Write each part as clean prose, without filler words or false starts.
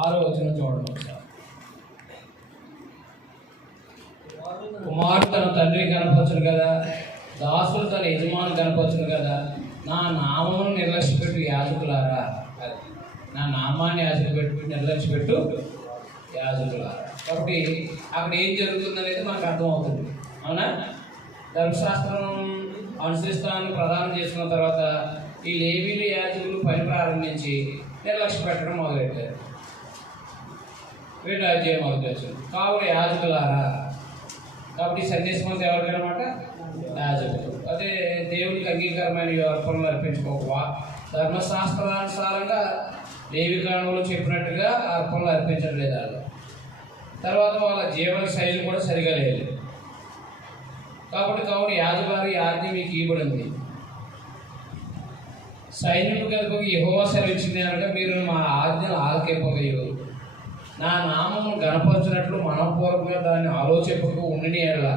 6వ వచనం చూడండి ఒకసారి. కుమారుడు తన తండ్రి కనపరచును కదా, దాసులు తన యజమాని కనపరచును కదా. నా నామమును నిర్లక్ష్యపెట్టు యాజకులారా, అది నా నామాన్ని నిర్లక్ష్యపెట్టు యాజకులారా. కాబట్టి అక్కడ ఏం జరుగుతుంది అనేది మనకు అర్థమవుతుంది. అవునా? ధర్మశాస్త్రం అనుసరిస్తానని ప్రదానం చేసుకున్న తర్వాత ఈ లేవీలు యాజకులు పని ప్రారంభించి నిర్లక్ష్య పెట్టడం మొదలెట్టారు. వీళ్ళు అధ్యాయం మొదలుపెట్టారు. కావున యాజకులారా, కాబట్టి సందేశం అంతా ఎవరికనమాట? యాజకులు. అదే దేవుడికి అంగీకారమైన అర్పణలు అర్పించుకోవా, ధర్మశాస్త్రానుసారంగా లేవి కాండంలో చెప్పినట్టుగా అర్పణలు అర్పించడం లేదు వాళ్ళు. తర్వాత వాళ్ళ జీవన శైలి కూడా సరిగా లేదు. కాబట్టి కావున యాజకులారు ఈ ఆజ్ఞ మీకు ఇవ్వబడింది. సైన్యులు కనుక యెహోవా సెలవిచ్చింది అనగా, మీరు మా ఆజ్ఞలు ఆలకింపగలరు, నా నామము గణపరచినట్లు మనపూర్వకంగా దాన్ని ఆలోచింపకు ఉండిని ఎడల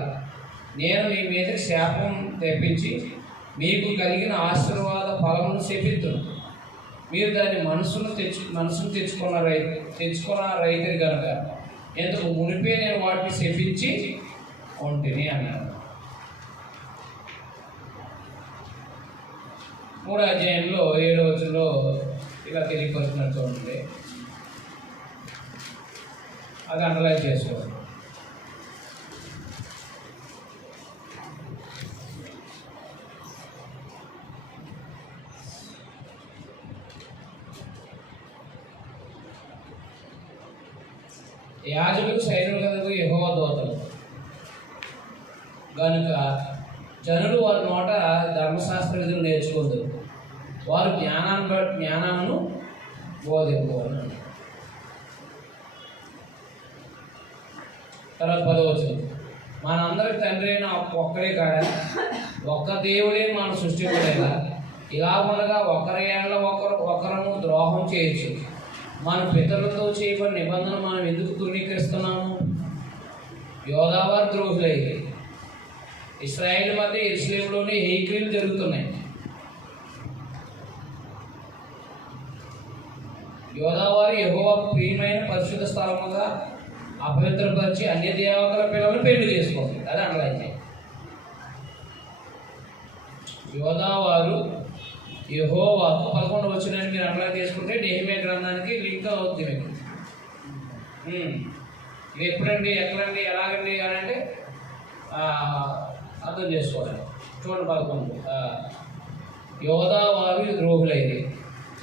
నేను మీ మీద శాపం తెప్పించి మీకు కలిగిన ఆశీర్వాద ఫలమును శపిద్దును. మీరు దాన్ని మనసును తెచ్చుకున్న రైతుని కనుక ఎందుకు మునిపే నేను వాటిని శపించి ఉంటిని అన్నాను. 3వ అధ్యాయంలో 7వ వచనంలో ఇలా తెలియపరుచినట్టు ఉంటుంది. అది అండర్లైన్ చేసుకోవాలి. యాజకులు సైనికులకు యెహోవా దూతలు కనుక జనులు వారి నోట ధర్మశాస్త్ర విధులు నేర్చుకుంటారు, వారు జ్ఞానాన్ని బోధించుకోవాలి. తర్వాత 10వ వచనం, మనందరికి తండ్రి అయిన ఒక్కడే కాడ ఒక్క దేవుడే మన సృష్టించలేదా, ఇలా ఉండగా ఒకరి ఏళ్ళ ఒకరము ద్రోహం చేయొచ్చు. మన పితరులతో చేయబడిన నిబంధన మనం ఎందుకు తృణీకరిస్తున్నాము? యోధావారు ద్రోహులైతే ఇశ్రాయేలు మధ్య యెరూషలేములోనే హేక్రీలు జరుగుతున్నాయి. యోధావారు యెహోవా ప్రియమైన పరిశుద్ధ స్థలముగా అపవిత్రపరిచి అన్య దేవతల పిల్లలను పెళ్లి చేసుకోండి. అది అండలైతే యోధావారు యెహోవాకు 11వ వచనాన్ని మీరు అండలైన్ చేసుకుంటే నెహెమ్యా గ్రంథానికి లింక్ అవుతుంది మీకు. ఇది ఎప్పుడండి, ఎక్కడండి, ఎలాగండి అని అంటే అర్థం చేసుకోవాలి. చూడండి 11. యోధావారు ద్రోహులైతే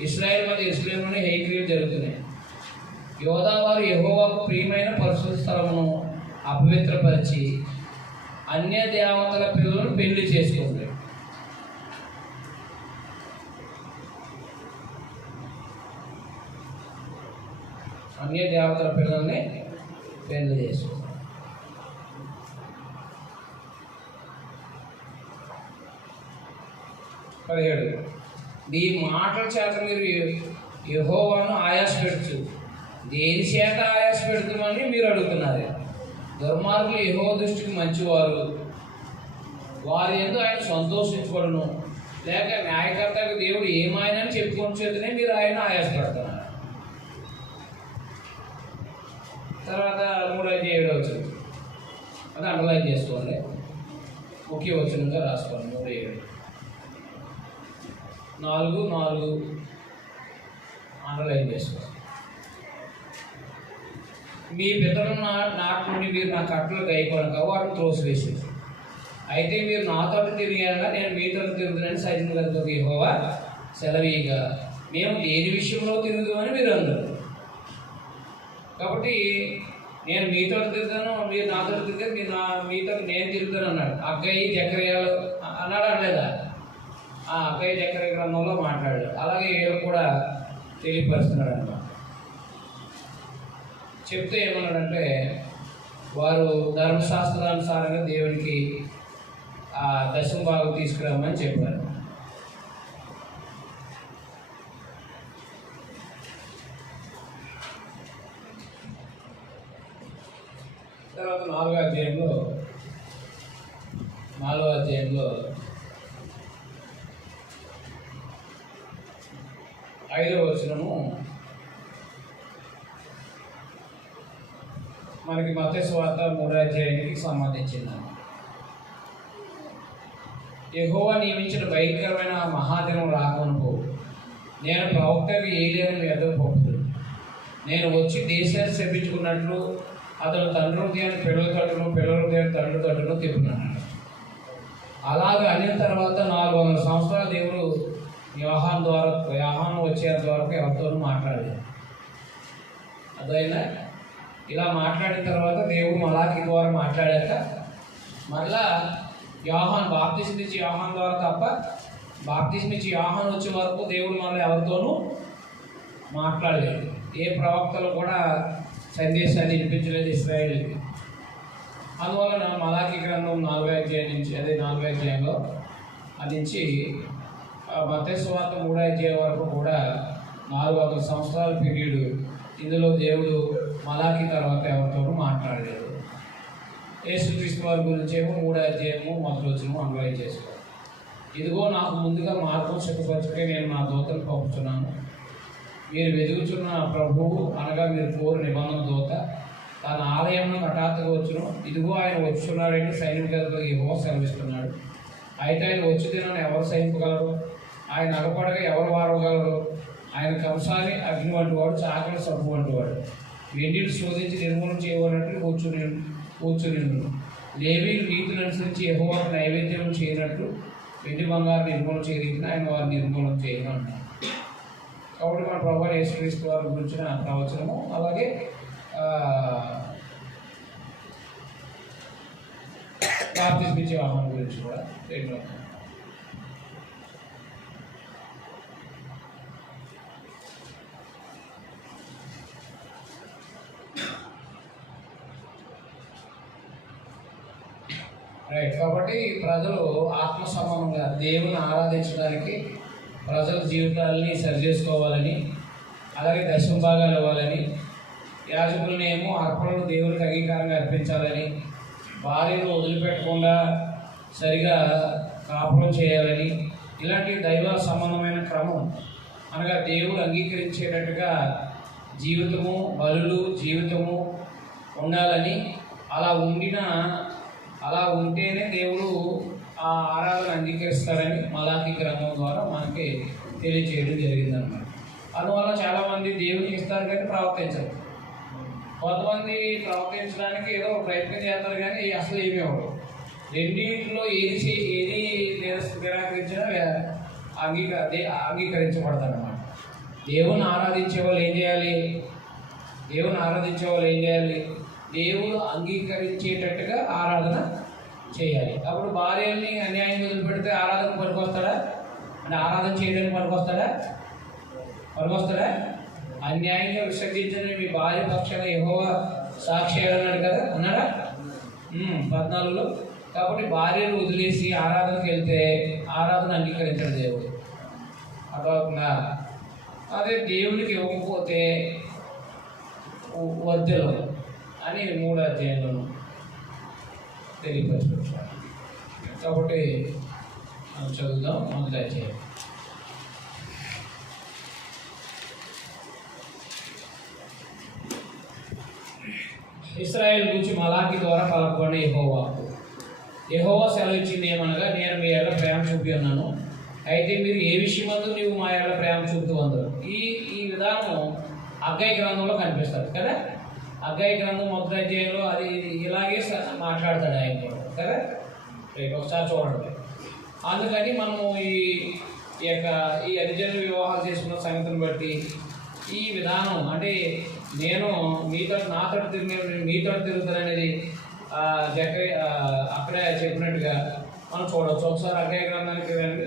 ఇశ్రాయేలు మధ్య యెరూషలేములోనే హేక్రీలు జరుగుతున్నాయి. యోధావారు యెహోవాకు ప్రియమైన పరిశుద్ధ స్థలమును అపవిత్రపరిచి అన్య దేవతల పిల్లలను పెళ్లి చేసుకుంటారు. అన్య దేవతల పిల్లల్ని పెళ్లి చేసుకుంటారు. ఈ మాటల చేత మీరు యెహోవాను ఆయాసపెడుతూ దేని చేత ఆయాసపెడుతామని మీరు అడుగుతున్నారు. దుర్మార్గులు యెహోవా దృష్టికి మంచివారు, వారి యందు ఆయన సంతోషించబడును. లేక న్యాయకర్తకు దేవుడు ఏమాయనని చెప్పుకొని చేతనే మీరు ఆయన ఆయాసపడుతున్నారు. తర్వాత 3:7 వచనం అది అండర్లైన్ చేసుకోండి, ముఖ్య వచనంగా రాసుకోండి. 3:7 4 అండర్లైన్ చేసుకోండి. మీ పితరుల నాటి నుండి మీరు నా కట్టలు గైకొనక వాటిని త్రోసివేసారు. అయితే మీరు నా తోట తిరిగాక నేను మీ తోట తిరుగుతానని సైన్యం కనుక యెహోవా సెలవీయగా మేము దేని విషయంలో తిరుగుతామని మీరు అన్నారు. కాబట్టి నేను మీ తోట తిరుగుతాను, మీరు నా తోట తిరిగారు, మీతో నేను తిరుగుతాను అన్నాడు. అగ్గయి జకర్యాలు అన్నాడు అనలేదా? అగ్గయి జకర్య గ్రంథంలో మాట్లాడాడు. అలాగే వీళ్ళు కూడా తెలియపరుస్తున్నాడు అన్నమాట. చెప్తే ఏమన్నాడంటే, వారు ధర్మశాస్త్రానుసారంగా దేవునికి దశమ భాగం తీసుకురామని చెప్పారు. తర్వాత 4వ అధ్యాయంలో 5వ వచనము మనకి మత్తయి సువార్త 3వ అధ్యాయానికి సంబంధించింది. యెహోవా నియమించిన భయంకరమైన మహాదినం రాకమునుపు నేను ప్రవక్తకి ఏలియాను మీ ఎదురు పంపుదు. నేను వచ్చి దేశాన్ని శపించుకున్నట్లు అతను తండ్రి హృదయాన్ని పిల్లల తట్టును, పిల్లల హృదయాన్ని తండ్రి తట్టును తిప్పున్నాడు. అలాగే అయిన తర్వాత 400 సంవత్సరాల దేవుడు యోహాను వచ్చేంత వరకు ఎవరితోనూ మాట్లాడలేదు. అదైనా ఇలా మాట్లాడిన తర్వాత దేవుడు మలాకి ద్వారా మాట్లాడాక మళ్ళా బాప్తిస్మం ఇచ్చి యోహాను ద్వారా తప్ప బాప్తిస్మం ఇచ్చి యోహాను వచ్చే వరకు దేవుడు మళ్ళీ ఎవరితోనూ మాట్లాడలేదు. ఏ ప్రవక్తలు కూడా సందేశాన్ని వినిపించలేదు ఇశ్రాయేలుకి. అందువలన మలాకి గ్రంథం 4వ అధ్యాయం నుంచి, అదే 4వ అధ్యాయంలో అది నుంచి మత్తయి సువార్త 3వ అధ్యాయం వరకు కూడా 400 సంవత్సరాల పీరియడ్. ఇందులో దేవుడు మలాకి తర్వాత ఎవరితోనూ మాట్లాడలేదు. యేసుక్రీస్తు వారి గురించి ఏమో 3వ అధ్యాయము 1వ వచనం అన్వయం చేసుకోవాలి. ఇదిగో నాకు ముందుగా మార్గం సిద్ధపరచుకే నేను నా దూతను పంపుతున్నాను. మీరు వెతుకుతున్న ప్రభువు అనగా మీరు కోరు నిబంధన దూత తన ఆలయంలో హఠాత్తుగా వచ్చును. ఇదిగో ఆయన వచ్చున్నాడని సైనికులకు యెహోవా సెలవిస్తున్నాడు. అయితే ఆయన వచ్చి దినాన్ని ఎవరు సహింపగలరు? ఆయన అగపడగా ఎవరు వారవగలరు? ఆయన కంసాలి అగ్ని వంటి వాడు, చాకలి సబ్బు వంటి వాడు. వెండిని శోధించి నిర్మూలన చేయబడినట్టు కూర్చుని లేవీయులు నీతిని అనుసరించి యెహోవాకు నైవేద్యం చేయనట్టు వెండి బంగారు నిర్మూలన చేయడానికి ఆయన వారిని నిర్మూలన చేయను అన్నారు. కాబట్టి మన ప్రభువైన యేసుక్రీస్తు వారి గురించిన ప్రవచనము, అలాగే బాప్తిస్మం ఇచ్చే యోహాను గురించి కూడా రెండు. రైట్. కాబట్టి ప్రజలు ఆత్మ సమానంగా దేవుని ఆరాధించడానికి ప్రజల జీవితాలని సరి చేసుకోవాలని, అలాగే దశమ భాగాలు ఇవ్వాలని, యాజకులనేమో అర్పణలు దేవునికి అంగీకారంగా అర్పించాలని, భార్యను వదిలిపెట్టకుండా సరిగా కాపురం చేయాలని, ఇలాంటి దైవ సంబంధమైన క్రమం అనగా దేవుడు అంగీకరించేటట్టుగా జీవితము, బలులు, జీవితము ఉండాలని, అలా ఉంటేనే దేవుడు ఆ ఆరాధన అంగీకరిస్తారని మలాకి గ్రంథం ద్వారా మనకి తెలియజేయడం జరిగిందన్నమాట. అందువల్ల చాలామంది దేవునికి ఇస్తారు కానీ ప్రవర్తించరు. కొంతమంది ప్రవర్తించడానికి ఏదో ప్రయత్నం చేస్తారు కానీ అసలు ఏమీ అవ్వదు. రెండింటిలో ఏది నిరాకరించినా అంగీకరించబడతారు అన్నమాట. దేవుని ఆరాధించే వాళ్ళు ఏం చేయాలి? దేవుడు అంగీకరించేటట్టుగా ఆరాధన చేయాలి. అప్పుడు భార్యల్ని అన్యాయం వదిలిపెడితే ఆరాధన పనికొస్తాడా? అంటే ఆరాధన చేయడానికి పనికొస్తాడా? అన్యాయంగా విసర్జించిన మీ భార్య పక్షాన యెహోవా సాక్షి అన్నాడు కదా, అన్నాడా 14లో. కాబట్టి భార్యను వదిలేసి ఆరాధనకి వెళ్తే ఆరాధన అంగీకరించడు దేవుడు. అర్థమవుతుందా? అదే దేవునికి ఇవ్వకపోతే వద్దెలు అని 3వ అధ్యాయంలో తెలియపరచుకుంటారు. కాబట్టి మనం చదువుదాం 1వ అధ్యాయం. ఇశ్రాయేలు గురించి మలాకి ద్వారా పలకబడిన యెహోవా సెలవిచ్చింది ఏమనగా, నేను మీ ఎడల ప్రేమ చూపి ఉన్నాను, అయితే మీరు ఏ విషయమందు నీవు మా ఎడల ప్రేమ చూపుతూ అందరు. ఈ విధానం హగ్గయి గ్రంథంలో కనిపిస్తుంది కదా. హగ్గయి గ్రంథం 1వ అధ్యాయంలో అది ఇలాగే మాట్లాడతాడు ఆయన కూడా కదా. రేపు ఒకసారి చూడండి. అందుకని మనము ఈ అరిజనులు వివాహాలు చేసుకున్న సంగతిని బట్టి ఈ విధానం అంటే నేను నాతో తిరుగుతాననేది అక్కడే చెప్పినట్టుగా మనం చూడవచ్చు. ఒకసారి హగ్గయి గ్రంథానికి రండి.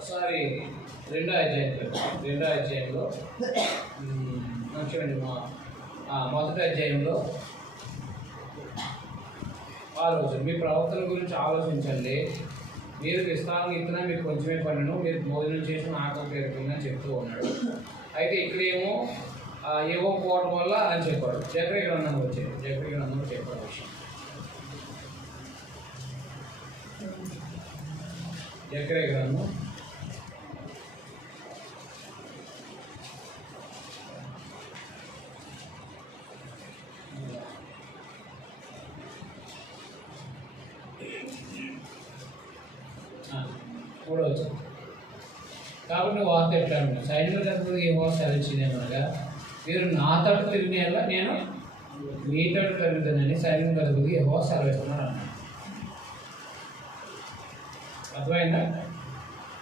ఒకసారి రెండో అధ్యాయంలో చూడండి మొదటి అధ్యాయంలో ఆలోచన మీ ప్రవర్తన గురించి ఆలోచించండి. మీరు విస్తారంగా ఇస్తున్నా మీకు కొంచెమే పనును మీరు భోజనం చేసిన ఆకలి తీరుతుందని చెప్తూ ఉన్నాడు. అయితే ఇక్కడేమో ఇవ్వకపోవడం వల్ల అని చెప్పాడు. జకర్యా గ్రంథం వచ్చేది. జకర్యా గ్రంథంలో చెప్పాడు విషయం. జకర్యా గ్రంథం 3వ వచనం. కాబట్టి వార్త ఎట్లా అంటారు, సైనికుల అధిపతి యెహోవా సెలవిచ్చినమనగా మీరు నా తట్టు తిరిగిన నేను మీ తట్టు తిరుగుతానని సైనికుల అధిపతి యెహోవా సెలవిస్తున్నాడు అన్నాడు. అర్థమైందా?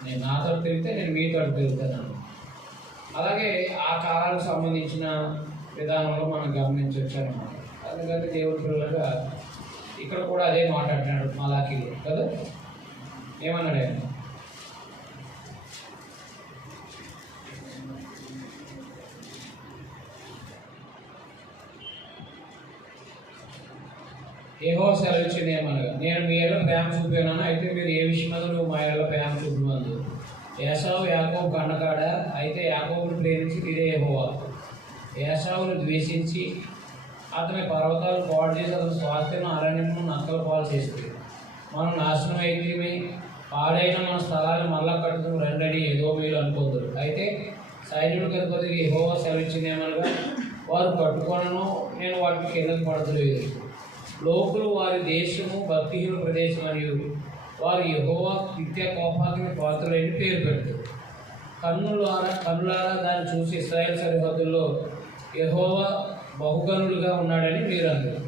నేను నా తట్టు తిరిగితే నేను మీ తట్టు తిరుగుతాను. అలాగే ఆ కాలానికి సంబంధించిన విధానంలో మనం గమనించవచ్చన్నమాట. అందుకని దేవుడి పిల్లలుగా ఇక్కడ కూడా అదే మాట్లాడుతున్నాడు మలాకీలో కదా. ఏమన్నాడు ఆయన? యెహోవా సెలవిచ్చింది ఏమనగా నేను మీ ఎడల ప్రేమ చూపాను, అయితే మీరు ఏ విషయంలో నువ్వు మా ఎడల ప్రేమ చూపమందు. ఏసావు యాకోబు కన్నకాడ, అయితే యాకోబును ప్రేమించి ఇదే యెహోవా. ఏసావును ద్వేషించి అతని పర్వతాలు పాడు చేసి అతని స్వాస్థ్యం అరణ్యము నక్కల పాలు చేస్తుంది. మనం నాశనం అయితే పాడైన మన స్థలాన్ని మళ్ళా కట్టుకుని రండని ఏదో మీరు అనుకుంటారు. అయితే సైన్యుడికి అధిపతికి యెహోవా సెలవిచ్చింది ఏమనగా వారు కట్టుకొనను, నేను వాటికి కిందకు పడతలేదు. లోకులు వారి దేశము భక్తిహీన ప్రదేశం మరియు వారు యెహోవా నిత్య కోపానికి పాత్రులైన పేరు పెడతారు. కన్నులారా దాన్ని చూసి ఇశ్రాయేల్ సరిహద్దుల్లో యెహోవా బహుగనులుగా ఉన్నాడని మీరు అందరు.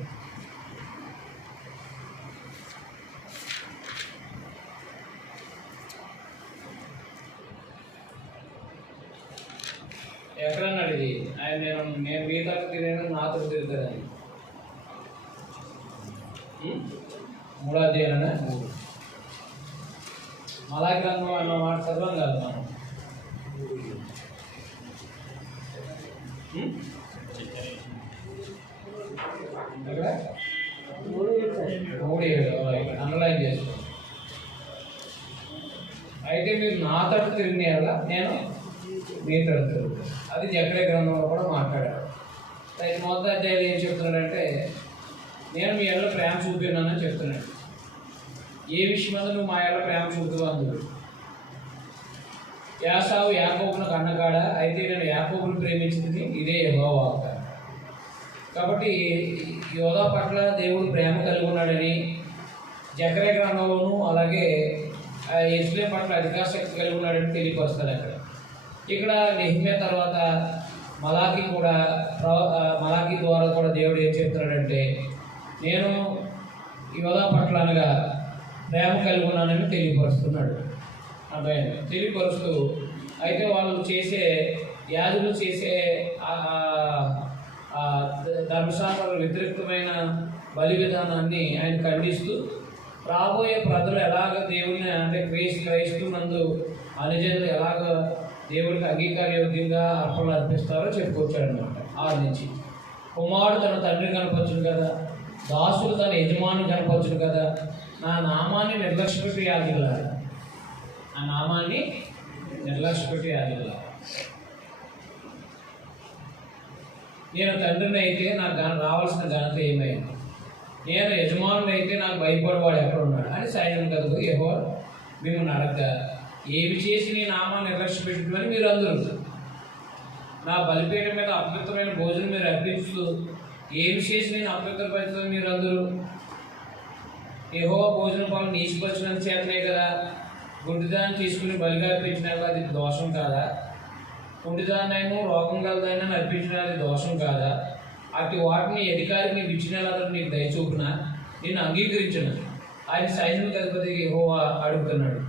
ఎక్కడన్నాడు ఇది? ఆయన నేను మీ తరపు తిరిగిన నాతో తిరుగుతానని 3వ అధ్యాయమేనా? మలాకి గ్రంథం అన్న మాట చదవం కాదు మనం. అక్కడ 3:7 అండర్లైన్ చేసుకో. అయితే మీరు నా తట్టు తిరిగిన నేను మీ తట్టు తిరుగుతాను. అది జకర్యా గ్రంథంలో కూడా మాట్లాడారు. అయితే మొదటి అధ్యాయులు ఏం చెప్తున్నాడంటే నేను మీ ఎడల ప్రేమ చూపినానని చెప్తున్నాడు. ఏ విషయమందు నువ్వు మా ఎడల ప్రేమ చూపుతూ అందుకు. ఏసావు యాకోబును కన్నకాడ, అయితే నేను యాకోబును ప్రేమించింది ఇదే యెహోవా. కాబట్టి యోధా పట్ల దేవుడు ప్రేమ కలిగి ఉన్నాడని జకర్యా గ్రంథంలోనూ అలాగే యెరూషలేము పట్ల అధికారశక్తి కలిగి ఉన్నాడని తెలియపరుస్తాడు అక్కడ. ఇక్కడ నెహెమ్యా తర్వాత మలాకి కూడా మలాకి ద్వారా కూడా దేవుడు ఏం చెప్తున్నాడంటే నేను యోధా పట్ల అనగా ప్రేమ కలిగి ఉన్నానని తెలియపరుస్తున్నాడు. అబ్బాయి తెలియపరుస్తూ అయితే వాళ్ళు చేసే యాజకులు చేసే ధర్మశాస్త్రాల వ్యతిరేకమైన బలి విధానాన్ని ఆయన ఖండిస్తూ రాబోయే ప్రజలు ఎలాగ దేవుడిని అంటే క్రైస్తవునందు అనుజనులు ఎలాగ దేవుడికి అంగీకారయోగ్యంగా అర్పణలు అర్పిస్తారో చెప్పుకొచ్చాడు అనమాట. 6 నుంచి కుమారుడు తన తండ్రిని కనపరచును కదా, దాసులు తన యజమాని కనపరచును కదా, నా నామాన్ని నిర్లక్ష్యపెట్టి యాజకులా, నా నామాన్ని నిర్లక్ష్యపెట్టి యాజకులా. నేను తండ్రిని అయితే నాకు రావాల్సిన ఘనత ఏమైంది, నేను యజమానుని అయితే నాకు భయపడేవాడు ఎక్కడున్నాడు అని సైన్యం కదుగు యెహోవా మిమ్మల్ని అడగ ఏమి చేసి నీ నామాన్ని నిర్లక్ష్య పెట్టుకుని మీరు అందరూ నా బలిపీఠం మీద అపవిత్రమైన భోజనం మీరు అర్పించు ఏమి చేసి నేను అపవిత్రపరుచుకొని మీరు అందరూ యెహోవా భోజనం పాలు నీసిపరిచినంత చేతనే కదా. గుడ్డిదాన్ని తీసుకుని బలిగా అర్పించినాక అది దోషం కాదా? గుడ్డిదాన్నైనా రోగం కలదైనా అర్పించినా అది దోషం కాదా? అటు వాటిని అధికారికి నీకు ఇచ్చిన అతను నీకు దయచూపున నేను అంగీకరించను ఆయన సైన్యులకు అధిపతి యెహోవా అడుగుతున్నాడు.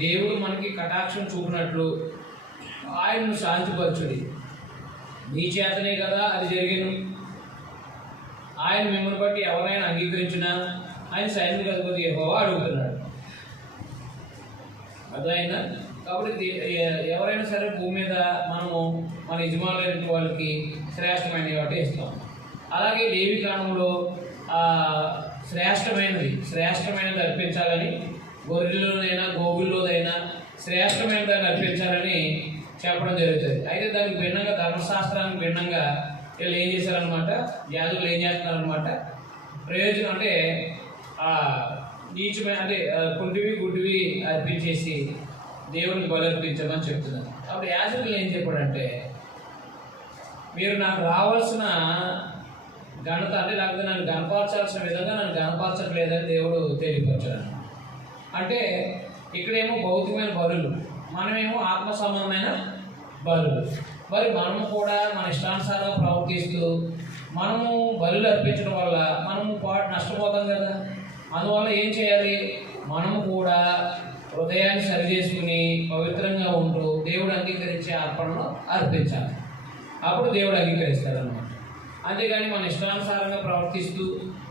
దేవుడు మనకి కటాక్షం చూపినట్లు ఆయనను శాంతిపరచుడి, నీ చేతనే కదా అది జరిగిను. ఆయన మిమ్మల్ని బట్టి ఎవరైనా అంగీకరించినా ఆయన సైన్యులకు అధిపతి యెహోవా అడుగుతున్నాడు. అర్థమైందా? కాబట్టి ఎవరైనా సరే భూమి మీద మనము మన యజమానులైన వాళ్ళకి శ్రేష్టమైన వాటి ఇస్తాం. అలాగే లేవి కాలంలో శ్రేష్టమైనది అర్పించాలని, గొర్రెల్లోనైనా గోగుల్లోదైనా శ్రేష్టమైనదాన్ని అర్పించాలని చెప్పడం జరుగుతుంది. అయితే దానికి భిన్నంగా, ధర్మశాస్త్రానికి భిన్నంగా వీళ్ళు ఏం చేశారనమాట, యాజకులు ఏం చేస్తున్నారనమాట, ప్రయోజనం అంటే నీచమైన అంటే కుంటివి గుడ్డివి అర్పించేసి దేవునికి బలి అర్పించమని చెప్తున్నారు. అప్పుడు యాజకులు ఏం చెప్పాడంటే, మీరు నాకు రావాల్సిన ఘనత అంటే లేకపోతే నన్ను గణపరచాల్సిన విధంగా నన్ను గణపరచట్లేదని దేవుడు తెలియపరచాడు. అంటే ఇక్కడేమో భౌతికమైన బలులు, మనమేమో ఆత్మ సంబంధమైన బలులు. మరి మనము కూడా మన ఇష్టానుసారంగా ప్రవర్తిస్తూ మనము బలులు అర్పించడం వల్ల మనము నష్టపోతాం కదా. అందువల్ల ఏం చేయాలి, మనము కూడా హృదయాన్ని సరి చేసుకుని పవిత్రంగా ఉంటూ దేవుడు అంగీకరించే అర్పణను అర్పించాలి. అప్పుడు దేవుడు అంగీకరిస్తాడు అన్నమాట. అంతేగాని మన ఇష్టానుసారంగా ప్రవర్తిస్తూ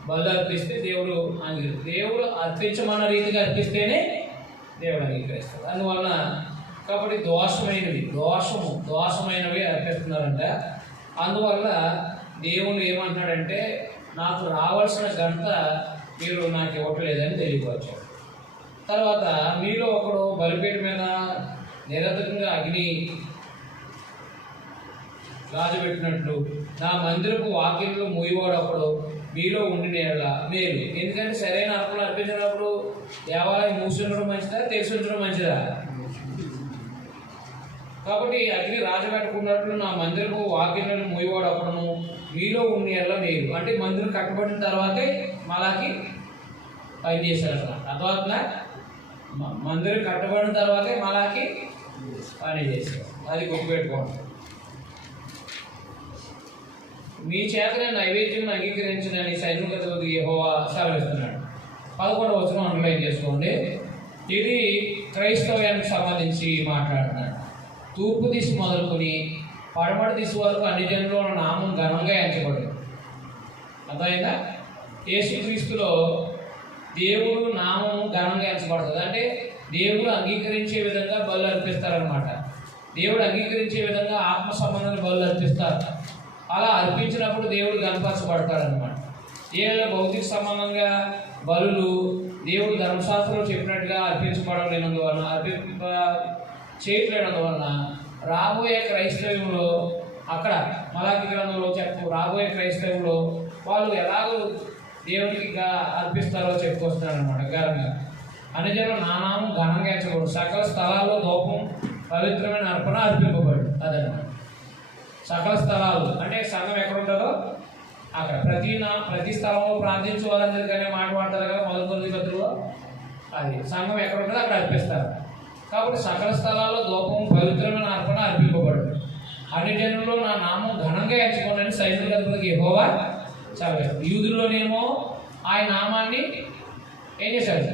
బలు అర్పిస్తే దేవుడు అర్పించమన్న రీతిగా అర్పిస్తేనే దేవుడు అంగీకరిస్తాడు. అందువల్ల కాబట్టి దోషమైనవి అర్పిస్తున్నారంట. అందువల్ల దేవుడు ఏమంటున్నాడంటే, నాకు రావాల్సిన ఘనత మీరు నాకు ఇవ్వట్లేదని తెలియపరచాడు. తర్వాత మీలో ఒకడు బలిపీఠం మీద నిరతకంగా అగ్ని రాజుపెట్టినట్లు నా మందిరపు వాక్యంలో మూయవాడు ఒకడు మీలో ఉండిన మేలు. ఎందుకంటే సరైన అర్పణలు అర్పించినప్పుడు దేవాలయం మూసి ఉండడం మంచిదా, తెలిసి ఉంచడం మంచిదా? కాబట్టి అగ్ని రాజపెట్టుకున్నట్లు నా మందిరపు వాక్యంలో మూయవాడు ఒకడును మీలో ఉండిన మేలు. అంటే మందిరం కట్టబడిన తర్వాతే మలాకి పని చేశారు. తర్వాత మందిరం కట్టబడిన తర్వాతే మలాకి పని చేశారు. అది గుర్తుపెట్టుకోండి. మీ చేతనే నైవేద్యం అంగీకరించదని సైనికులతో యెహోవా సెలవిస్తున్నాడు. 11వ వచనం అండర్లైన్ చేసుకోండి. ఇది క్రైస్తవ్యానికి సంబంధించి మాట్లాడుతున్నాడు. తూర్పు దిశ మొదలుకొని పడమటి దిశ వరకు అన్ని జనుల్లో నామం ఘనంగా ఎంచబడింది. అర్థమైందా? యేసుక్రీస్తులో దేవుడు నామం ఘనంగా ఎంచబడుతుంది. అంటే దేవుడు అంగీకరించే విధంగా బలు అర్పిస్తారనమాట. దేవుడు అంగీకరించే విధంగా ఆత్మ సంబంధాన్ని బలు అర్పిస్తారు. అలా అర్పించినప్పుడు దేవుడు గణపరచబడతాడనమాట. ఏళ్ళ భౌతిక సంబంధంగా బలులు దేవుడు ధర్మశాస్త్రంలో చెప్పినట్టుగా అర్పించబడలేనందువలన చేయట్లేనందువలన రాబోయే క్రైస్తవ్యంలో అక్కడ మలాకి గ్రంథంలో రాబోయే క్రైస్తవ్యంలో వాళ్ళు ఎలాగో దేవుడికి అర్పిస్తారో చెప్పుకొస్తున్నారనమాట. ఘనంగా అన్ని జనులు నా నామం ఘనంగా ఎంచకూడదు. సకల స్థలాల్లో దూపం పవిత్రమైన అర్పణ అర్పింపబడు. అదనమాట సకల స్థలాలు అంటే సంఘం ఎక్కడ ఉంటుందో అక్కడ ప్రతి స్థలంలో ప్రార్థించే వాళ్ళందరికనే మాట్లాడతారు కదా మొదటి పత్రికలో. అది సంఘం ఎక్కడ ఉంటుందో అక్కడ అర్పిస్తారు. కాబట్టి సకల స్థలాల్లో దూపం పవిత్రమైన అర్పణ అర్పింపబడు. అన్ని జనుల్లో నా నామం ఘనంగా ఎంచుకోండి సైనికులకు యెహోవా సెలవిస్తాడు. యూదుల్లోనేమో ఆయన నామాన్ని ఏం చేశాడు,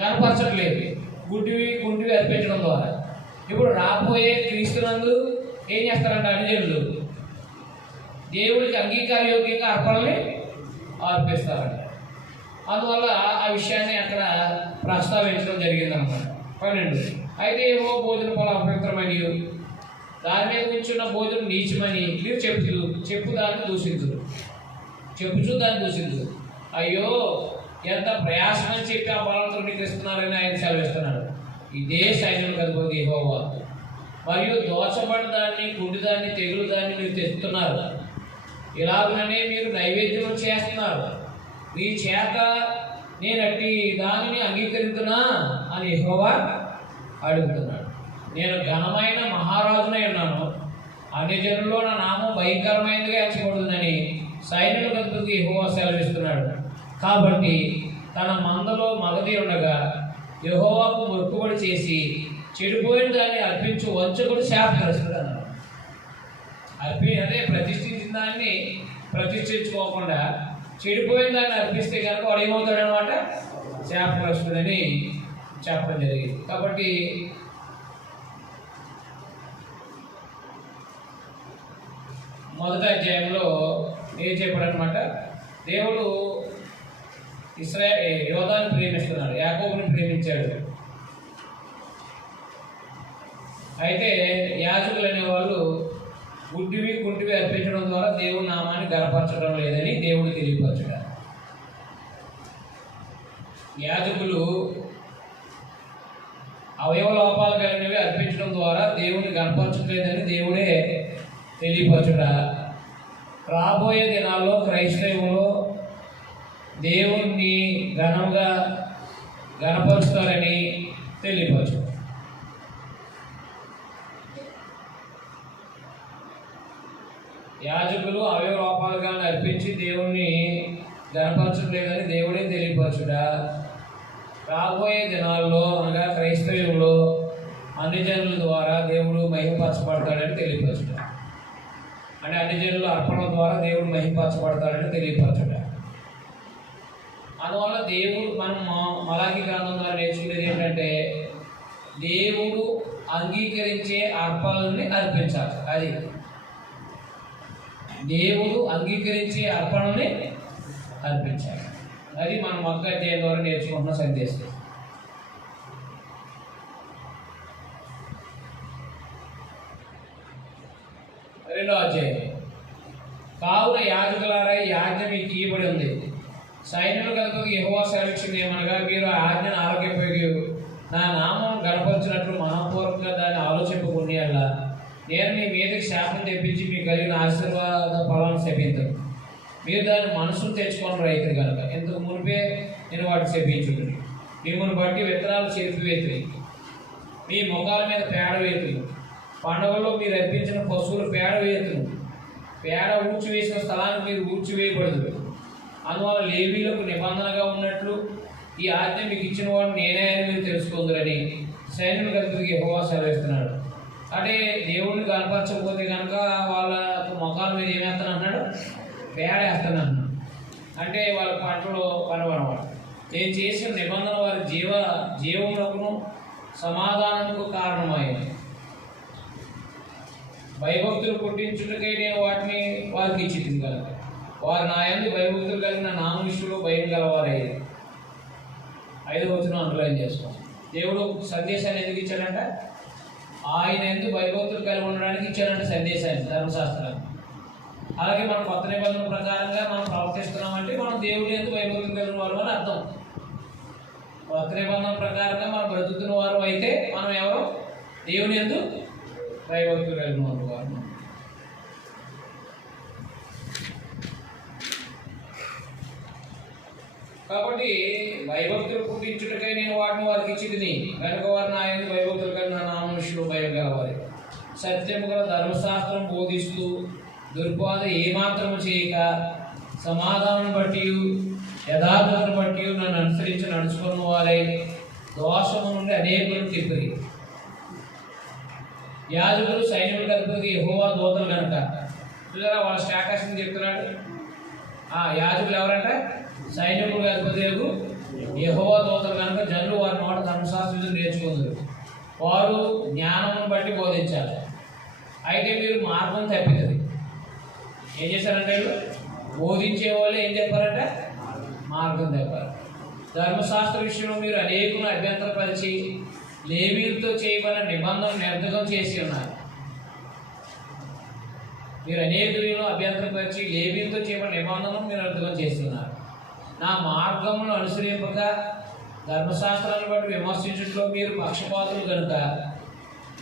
కనపరచట్లేదు, గుడ్డివి అర్పించడం ద్వారా. ఇప్పుడు రాబోయే క్రీస్తునందు ఏం చేస్తారంటే అన్ని జనులు దేవుడికి అంగీకారయోగ్యంగా అర్పణని అర్పిస్తారంట. అందువల్ల ఆ విషయాన్ని అక్కడ ప్రస్తావించడం జరిగిందనమాట. 12 అయితే ఏమో భోజన పొలం అపవిత్రమని దాని మీద కూర్చున్న భోజనం నీచమని మీరు చెప్పు దాన్ని దూషించరు. చెప్పుచూ దాన్ని దూషించరు. అయ్యో ఎంత ప్రయాసమని చెప్పి ఆ పొలం తృణీకరిస్తున్నారని ఆయన సెలవిస్తున్నాడు. ఇదే సైన్యం కలుగుతుంది యెహోవా. మరియు దోచబడిన దాన్ని, గుడ్డిదాన్ని, తెగులు దాన్ని మీరు తెస్తున్నారు. ఇలాగనే మీరు నైవేద్యం చేస్తున్నారు. మీ చేత నేను అట్టి దానిని అంగీకరిస్తున్నా అని యెహోవా అడుగుతున్నాడు. నేను ఘనమైన మహారాజునై ఉన్నాను, అన్ని జనుల్లో నా నామం భయంకరమైనదిగా ఎంచబడుతుందని సైనికులకు యెహోవా సెలవిస్తున్నాడు. కాబట్టి తన మందలో మగది ఉండగా యెహోవాకు మొక్కుబడి చేసి చెడిపోయిన దాన్ని అర్పించు వంచకుడు శాపగ్రస్తుడు అన్నాడు. అదే ప్రతిష్ఠించిన దాన్ని ప్రతిష్ఠించుకోకుండా చెడిపోయిన దాన్ని అర్పిస్తే కనుక వాడు ఏమవుతాడు అనమాట, శాపగ్రస్తుడని చెప్పడం జరిగింది. కాబట్టి మొదటి అధ్యాయంలో ఏం చెప్పాడనమాట, దేవుడు యోధాన్ని ప్రేమిస్తున్నాడు, యాకోబుని ప్రేమించాడు. అయితే యాజకులు అనేవాళ్ళు గుడ్డివి కుంటివి అర్పించడం ద్వారా దేవుని నామాన్ని గణపరచడం లేదని దేవుడు తెలియపరచడం. యాజకులు అవయవ లోపాలు కలిగినవి అర్పించడం ద్వారా దేవుని గణపరచలేదని దేవుడే తెలియపరచడా. రాబోయే దినాల్లో క్రైస్తవులు దేవుణ్ణి ఘనంగా గణపరుస్తారని తెలియపరచు. యాజకులు అవయవ లోపాలుగా అర్పించి దేవుణ్ణి గణపరచలేదని దేవుడే తెలియపరచుడా. రాబోయే దినాల్లో అనగా క్రైస్తవ్యంలో అన్ని జనుల ద్వారా దేవుడు మహిమపరచబడతాడని తెలియపరచుట. అంటే అన్ని జనుల అర్పణ ద్వారా దేవుడు మహిమపరచబడతాడని తెలియపరచుట. అందువల్ల దేవుడు మనం మలాకి గ్రంథం ద్వారా నేర్చుకునేది ఏంటంటే దేవుడు అంగీకరించే అర్పణల్ని అర్పించాలి. అది దేవుడు అంగీకరించే అర్పణని అర్పించాలి. అది మనం మొక్క అధ్యాయం ద్వారా నేర్చుకుంటున్న సందేశం. రెండో అధ్యాయం. కావున యాజకులారా ఈ ఆజ్ఞ మీకు ఇవ్వబడి ఉంది. సైన్యులు కనుక యెహోవా సెలవిచ్చింది ఏమనగా, మీరు ఆ ఆజ్ఞను ఆరోగ్యపోయి నా నామం గణపరిచినట్లు మనపూర్వకంగా దాన్ని ఆలోచింపకుని అలా నేను మీ మీదకి శాపం తెప్పించి మీకు కలిగిన ఆశీర్వాద ఫలాన్ని శపించను. మీరు దాన్ని మనసును తెచ్చుకొని రైతులు కనుక ఇంతకు మునిపే నేను వాటిని శపించుకుని మిమ్మల్ని బట్టి విత్తనాలు చెరిపివేతులు, మీ ముఖాల మీద పేడ వేతులు, పండుగలో మీరు అర్పించిన పశువులు పేడ వేతులు, పేడ ఊడ్చివేసిన స్థలానికి మీరు ఊడ్చివేయబడదు. అందువల్ల లేవీలకు నిబంధనగా ఉన్నట్లు ఈ ఆజ్ఞ మీకు ఇచ్చిన వాడు నేనే అని మీరు తెలుసుకుందరని సైన్యులు కనుక యెహోవా సెలవిస్తున్నాడు. అంటే దేవుడిని కనపరచకపోతే కనుక వాళ్ళ ముఖాల మీద ఏమేస్తాను అంటున్నాడు, పేడ వేస్తాను అంటున్నాడు. అంటే వాళ్ళ పంటలో కనబడవాడు. నేను చేసిన నిబంధన వారి జీవములకు సమాధానముకు కారణమైంది. భయభక్తులు పుట్టించుటకై నేను వాటిని వారికి ఇచ్చింది కనుక వారు నా యందు భయభక్తులు కలిగిన నా విషయంలో భయం గలవారయ్యారు. 5వ వచనం అండర్లైన్ చేసుకో. దేవుడు సందేశాన్ని ఎందుకు ఇచ్చాడంట? ఆయన ఎందుకు భయభక్తులు కలిగి ఉండడానికి ఇచ్చాడంటే సందేశాన్ని, ధర్మశాస్త్రాన్ని. అలాగే మనం కొత్త నిబంధన ప్రకారంగా మనం ప్రవర్తిస్తున్నామంటే మనం దేవుడి ఎందుకు భయభక్తులు కలిగిన వారు అని అర్థం. కొత్త నిబంధన ప్రకారంగా మనం బ్రతుకుతున్న వారు అయితే మనం ఎవరు? దేవుని ఎందుకు భయభక్తులు కలిగిన వారు. కాబట్టి భయభక్తులు పుట్టించుటకై నేను వాటిని వారికి ఇచ్చింది కనుక వారు నా యందు భయభక్తులు కలిగిన నా మనుషులు భయం గలవారు. సత్యము గల ధర్మశాస్త్రం బోధిస్తూ దుర్బాధ ఏమాత్రము చేయక సమాధానం బట్టి యథార్థతను బట్టి నన్ను అనుసరించి నడుచుకున్న వారై దోషము నుండి అనేకులను తిప్పిరి. యాజకులు సైన్యులు కనుక యెహోవా దూతలు కనుక చూసారా వాళ్ళ స్టాటస్ చెప్తున్నాడు. యాజకులు ఎవరంటే సైన్యములు అధిపతులకు యెహోవా దూతలు కనుక జనులు వారి నోట ధర్మశాస్త్రం నేర్చుకుందరు. వారు జ్ఞానమును బట్టి బోధించాలి. అయితే మీరు మార్గం తప్పితుంది. ఏం చేశారంటే బోధించే వాళ్ళు ఏం చెప్పారంటే మార్గం తప్పారు. ధర్మశాస్త్ర విషయంలో మీరు అనేకులను అభ్యంతరపరిచి లేవీలతో చేయబడిన నిబంధన నిర్ధకం చేసి ఉన్నారు. మీరు అనేకులను అభ్యంతరపరిచి లేవీలతో చేయబడిన నిబంధనను మీరు నిర్ధకం చేస్తున్నారు. నా మార్గమును అనుసరింపక ధర్మశాస్త్రాన్ని బట్టి విమర్శించడంలో మీరు పక్షపాతులు కనుక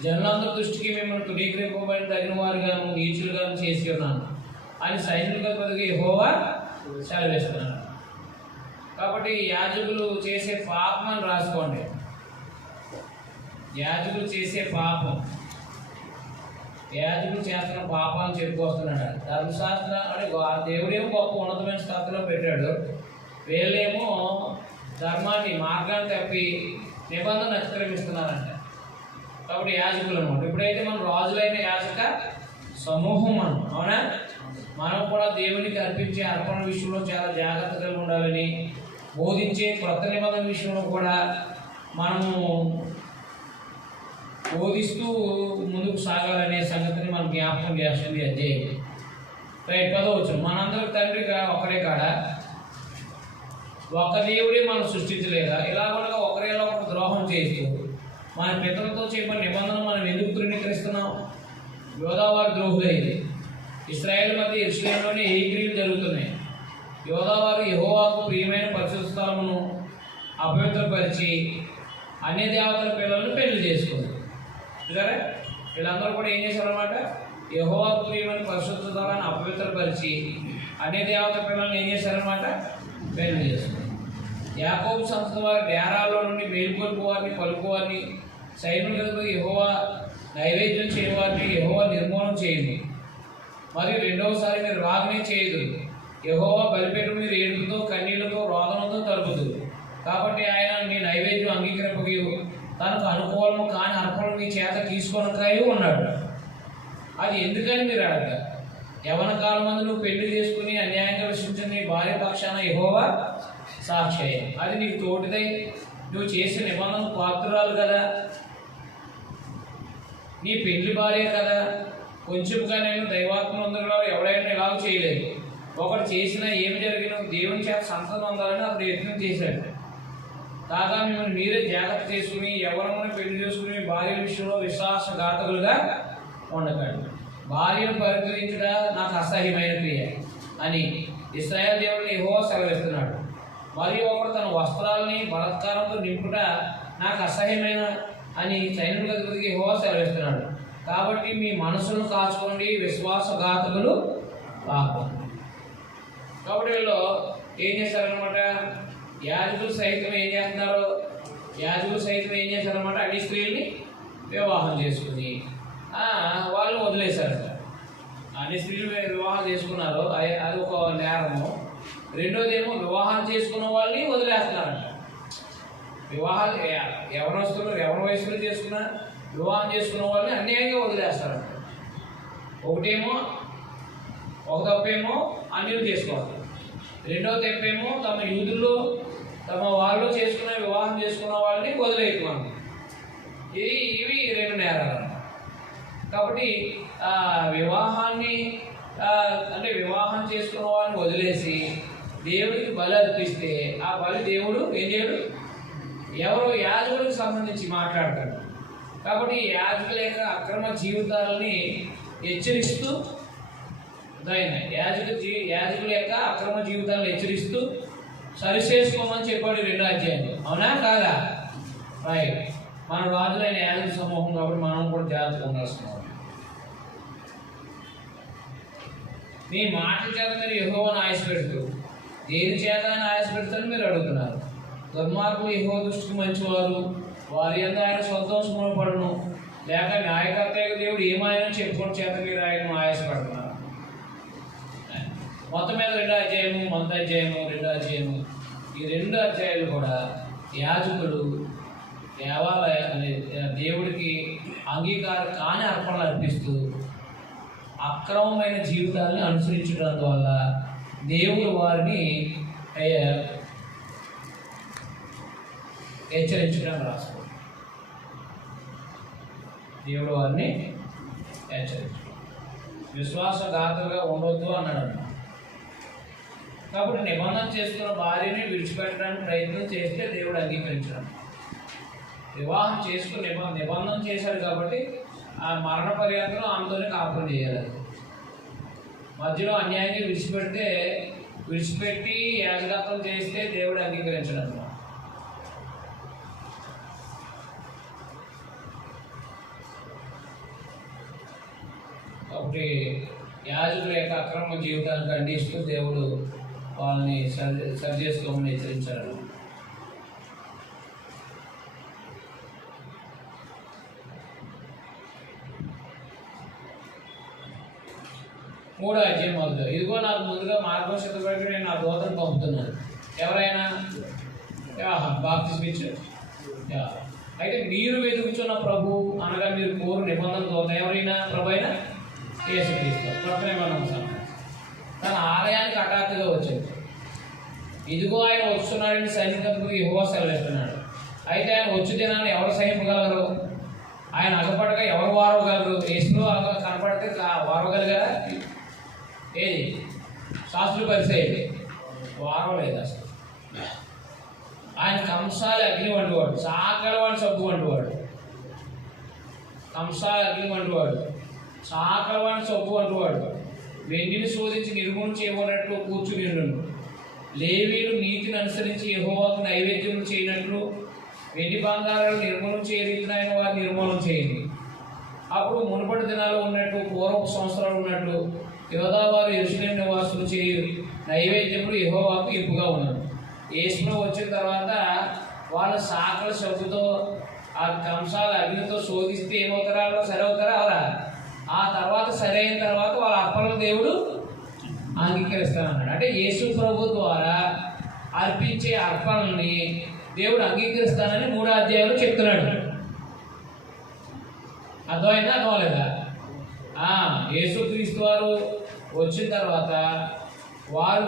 జనులందరి దృష్టికి మిమ్మల్ని తుడీకరింపబడి తగిన వారుగాను నీచులుగాను చేసి ఉన్నాను అని సైనికుల యెహోవా సెలవిస్తున్నాను. కాబట్టి యాజకులు చేసే పాపం అని రాసుకోండి. యాజకులు చేసే పాపం, యాజకులు చేస్తున్న పాపాలను చెప్పుకొస్తున్నాడు. ధర్మశాస్త్రం అంటే దేవుడేమో గొప్ప ఉన్నతమైన స్థితిలో పెట్టాడు, వీళ్ళేమో ధర్మాన్ని మార్గాన్ని తప్పి నిబంధన అతిక్రమిస్తున్నారంట. కాబట్టి యాజకులు అనమాట. ఇప్పుడైతే మనం రాజులైన యాజక సమూహం మనం, అవునా? మనం కూడా దేవునికి అర్పించే అర్పణ విషయంలో చాలా జాగ్రత్తగా ఉండాలని, బోధించే కొత్త నిబంధన విషయంలో కూడా మనము బోధిస్తూ ముందుకు సాగాలనే సంగతిని మనం జ్ఞాపకం చేస్తుంది అధ్యాయం. రైట్, 10వ మనందరికి తండ్రి ఒకరే కాడా? ఒక దేవుడే మనం సృష్టించలేదా? ఇలా కూడా ఒకరేలా ఒక ద్రోహం చేస్తూ మన పితరులతో చేయబడిన నిబంధన మనం ఎందుకు తృణీకరిస్తున్నాం? యోధావారి ద్రోహులైంది. ఇశ్రాయేల్ మధ్య యెరూషలేములోనే ఏ క్రియలు జరుగుతున్నాయి. యోధావారు యెహోవాకు ప్రియమైన పరిశుద్ధ స్థలమును అపవిత్రపరిచి అన్య దేవతల పిల్లలను పెళ్లి చేసుకుంది. సరే, వీళ్ళందరూ కూడా ఏం చేశారన్నమాట? యెహోవాకు ప్రియమైన పరిశుద్ధ స్థలాన్ని అపవిత్రపరిచి అన్య దేవత పిల్లలను ఏం చేశారన్నమాట? పెళ్లి చేసుకుంది. యాకోబు సంస్థ వారి డేరాల్లో నుండి మేలుకొల్పు వారిని, పలుకువారిని, సైనికులకు యెహోవా నైవేద్యం చేయవారిని యెహోవా నిర్మూలన చేయండి. మరియు రెండవసారి మీరు రాగనే చేయదు. యెహోవా బలిపీఠం మీరు ఏడుపుతో, కన్నీళ్లతో, రోదనతో తలుపుదు. కాబట్టి ఆయన మీ నైవేద్యం అంగీకరింపగయు తనకు అనుకూలము కాని అర్పణలు మీ చేత తీసుకొనకాయు ఉన్నాడు. అది ఎందుకని మీరు అడగ? యవన కాలం మందు నువ్వు పెళ్లి చేసుకుని అన్యాయంగా విశ్వించిన నీ భార్య పక్షాన యెహోవా సాక్షి. అది నీకు తోటిదై నువ్వు చేసిన నిబంధనకు పాత్రురాలు కదా, నీ పెళ్లి భార్య కదా. కొంచెంగా నేను దైవాత్మలో ఎవరైనా ఇలా చేయలేదు. ఒకటి చేసినా ఏమి జరిగినా దేవుని చేత సంతానం పొందాలని అతడు యత్నం చేశాడు. కాగా మిమ్మల్ని మీరే జాగ్రత్త చేసుకుని ఎవరైనా పెళ్లి చేసుకుని భార్య విషయంలో విశ్వాసఘాతకులుగా ఉండకండి. భార్యను పరికరించుట నాకు అసహ్యమైన క్రియ అని ఇశ్రాయేలు దేవుడిని యెహోవా సెలవిస్తున్నాడు. మరియు ఒకడు తన వస్త్రాలని బలాత్కారంతో నింపుట నాకు అసహ్యమైన అని సైనికుల అధిపతికి యెహోవా సెలవిస్తున్నాడు. కాబట్టి మీ మనసును కాచుకోండి, విశ్వాసఘాతకులు కాకండి. కాబట్టి వీళ్ళు ఏం చేశారనమాట? యాజకులు సైతం ఏం చేశారనమాట? అన్ని స్త్రీల్ని వివాహం చేసుకుని వాళ్ళు వదిలేశారట. అన్ని స్త్రీలు వివాహం చేసుకున్నారు, అది ఒక నేరము. రెండోది ఏమో వివాహం చేసుకున్న వాళ్ళని వదిలేస్తున్నారంట. వివాహాలు ఎవరి వయసులో చేసుకున్నా వివాహం చేసుకున్న వాళ్ళని అన్యాయంగా వదిలేస్తారంట. ఒక తప్పేమో అన్యులు చేసుకోవాలి. రెండో తప్పేమో తమ యూదుల్లో తమ వాళ్ళు వివాహం చేసుకున్న వాళ్ళని వదిలేయకున్నాను. ఇవి రెండు నేరాలు. కాబట్టి వివాహాన్ని అంటే వివాహం చేసుకున్న వాళ్ళని వదిలేసి దేవుడికి బలి అర్పిస్తే ఆ బలి దేవుడు ఏం చేయడు? ఎవరో యాజకులకు సంబంధించి మాట్లాడతాడు. కాబట్టి యాజకుల యొక్క అక్రమ జీవితాలని హెచ్చరిస్తూ యాజకుల యొక్క అక్రమ జీవితాలను హెచ్చరిస్తూ సరిచేసుకోమని చెప్పాడు 2వ అధ్యాయం. అవునా కాదా? రైట్. మన రాజులైన యాజక సమూహం కాబట్టి మనం కూడా జాగ్రత్తగా ఉండాల్సిన. మీ మాటల చేత మీరు యెహోవాను ఆయాసపెడుతూ దేని చేత ఆయాసపెడతారని మీరు అడుగుతున్నారు. దుర్మార్గులు యెహోవా దృష్టికి మంచివారు, వారి యందు ఆయన సంతోషపడును. లేక న్యాయకర్త దేవుడు ఏమాయని చెప్పుకోవడం చేత మీరు ఆయన ఆయాసపడుతున్నారు. మొత్తం మీద 2వ అధ్యాయము, 2వ అధ్యాయము, ఈ 2 అధ్యాయాలు కూడా యాజకులు దేవుడికి అంగీకారం కాని అర్పణలు అర్పిస్తూ అక్రమమైన జీవితాన్ని అనుసరించడం వల్ల దేవుడు వారిని హెచ్చరించడం రాసుకోండి. దేవుడు వారిని హెచ్చరించడం, విశ్వాసఘాతులుగా ఉండొద్దు అన్నాడు. కాబట్టి నిబంధన చేసుకున్న భార్యని విడిచిపెట్టడానికి ప్రయత్నం చేస్తే దేవుడు అంగీకరించడం. వివాహం చేసుకుని నిబంధన చేశాడు కాబట్టి ఆ మరణ పర్యంతం ఆమెతోనే కాపురం చేయాలి. మధ్యలో అన్యాయంగా విడిచిపెట్టి యాజకత్వం చేస్తే దేవుడు అంగీకరించడం. కాబట్టి యాజకుల యొక్క అక్రమ జీవితాన్ని ఖండిస్తూ దేవుడు వాళ్ళని సరి చేసుకోమని హెచ్చరించాడు. మూడో అధ్యాయం మొదలు. ఇదిగో నాకు ముందుగా మార్గం సిద్ధపడి నేను నా దూతను పంపుతున్నాను. ఎవరైనా బాప్తిస్మం ఇచ్చారు. అయితే మీరు వెతుకుతున్న ప్రభు అనగా మీరు కోరు నిబంధన దూత ఎవరైనా ప్రభు అయినా యేసుక్రీస్తు కొత్త నిబంధన తన ఆలయానికి హఠాత్తుగా వచ్చింది. ఇదిగో ఆయన వస్తున్నాడని సైనికులకు యెహోవా సెలవిస్తున్నాడు. అయితే ఆయన వచ్చి దినాన్ని ఎవరు సహింపగలరు? ఆయన అగపడగా ఎవరు వారవగలరు? యేసులో కనపడితే వారవగలిగారా? ఏది శాస్త్రులు పరిచయం వారవలేదు అసలు. ఆయన కంసాలి అగ్ని వంటివాడు, సాకల వాడు సబ్బు వంటివాడు. కంసా అగ్ని వంటివాడు, చాకలవాణి చొప్పు వంటివాడు, వెండిని శోధించి నిర్మూలన చేయబడినట్లు కూర్చుని ఉండును. లేవీయులు నీతిని అనుసరించి యెహోవాకు నైవేద్యం చేయనట్లు వెండి బంగారాలు నిర్మూలన చేయరీతినైన వారు నిర్మూలన చేయండి. అప్పుడు మునుపటి దినాలు ఉన్నట్టు పూర్వపు సంవత్సరాలు ఉన్నట్లు యోధావారు యెరూషలేము నివాసులు చేయు నైవేద్యములు యెహోవాకు ఇంపుగా ఉన్నది. యేసులో వచ్చిన తర్వాత వాళ్ళ సాకల సబ్బుతో ఆ కంసాల అగ్నితో శోధిస్తే ఏమవుతారా? వాళ్ళు సరి అవుతారా? అవరా? ఆ తర్వాత సరైన తర్వాత వాళ్ళ అర్పణలు దేవుడు అంగీకరిస్తానన్నాడు. అంటే యేసు ప్రభు ద్వారా అర్పించే అర్పణల్ని దేవుడు అంగీకరిస్తానని 3వ అధ్యాయంలో చెప్తున్నాడు. అర్థమైందా? అర్థమలేదా? యేసుక్రీస్తు వారు వచ్చిన తర్వాత వారు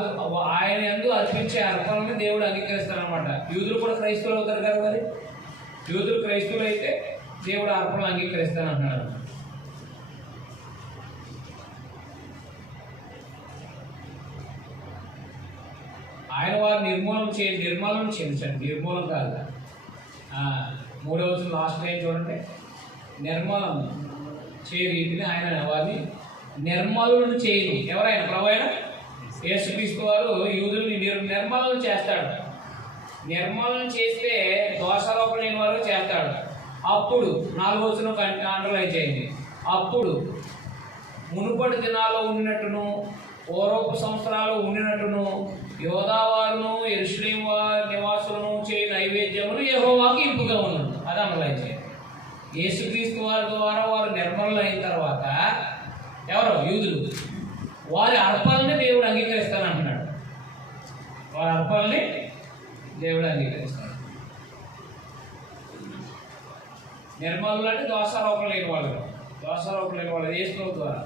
ఆయన యందు అర్పించే అర్పణని దేవుడు అంగీకరిస్తారనమాట. యూదులు కూడా క్రైస్తవులు అవుతారు కదా. మరి యూదులు క్రైస్తవులు అయితే దేవుడు అర్పణలు అంగీకరిస్తానంటున్నాడు. ఆయన వారు నిర్మూలన చేయించండి. నిర్మూలన కాదు. 3వ వచనం లాస్ట్ టైం చూడండి. నిర్మూలన చేయ రీతిని ఆయన వారిని నిర్మూలన చేయని. ఎవరైనా ప్రభు అయినా యేసుక్రీస్తు వారు యూదుల్ని నిర్మూలన చేస్తాడు. నిర్మూలన చేస్తే దోషారోపణ లేని వారు చేస్తాడు. అప్పుడు 4వ వచనం అండర్లైన్ చేయండి. అప్పుడు మునుపటి దినాల్లో ఉండినట్టును పూర్వపు సంవత్సరాలు ఉండినట్టును యోధావారును యెరూషలేము నివాసులను చేయ నైవేద్యములు యెహోవాకు ఇంపుగా ఉన్నది. అది అండర్లైన్ చేయండి. యేసుక్రీస్తు వారి ద్వారా వారు నిర్మూలన అయిన తర్వాత ఎవరు? యూదులు. వారి అర్పణని దేవుడు అంగీకరిస్తానంటున్నాడు. వారి అర్పణని దేవుడు అంగీకరిస్తాడు. నిర్మూలన అంటే దోషారోపణ లేని వాళ్ళు. దోషారోపణ లేని వాళ్ళు యేసు ద్వారా.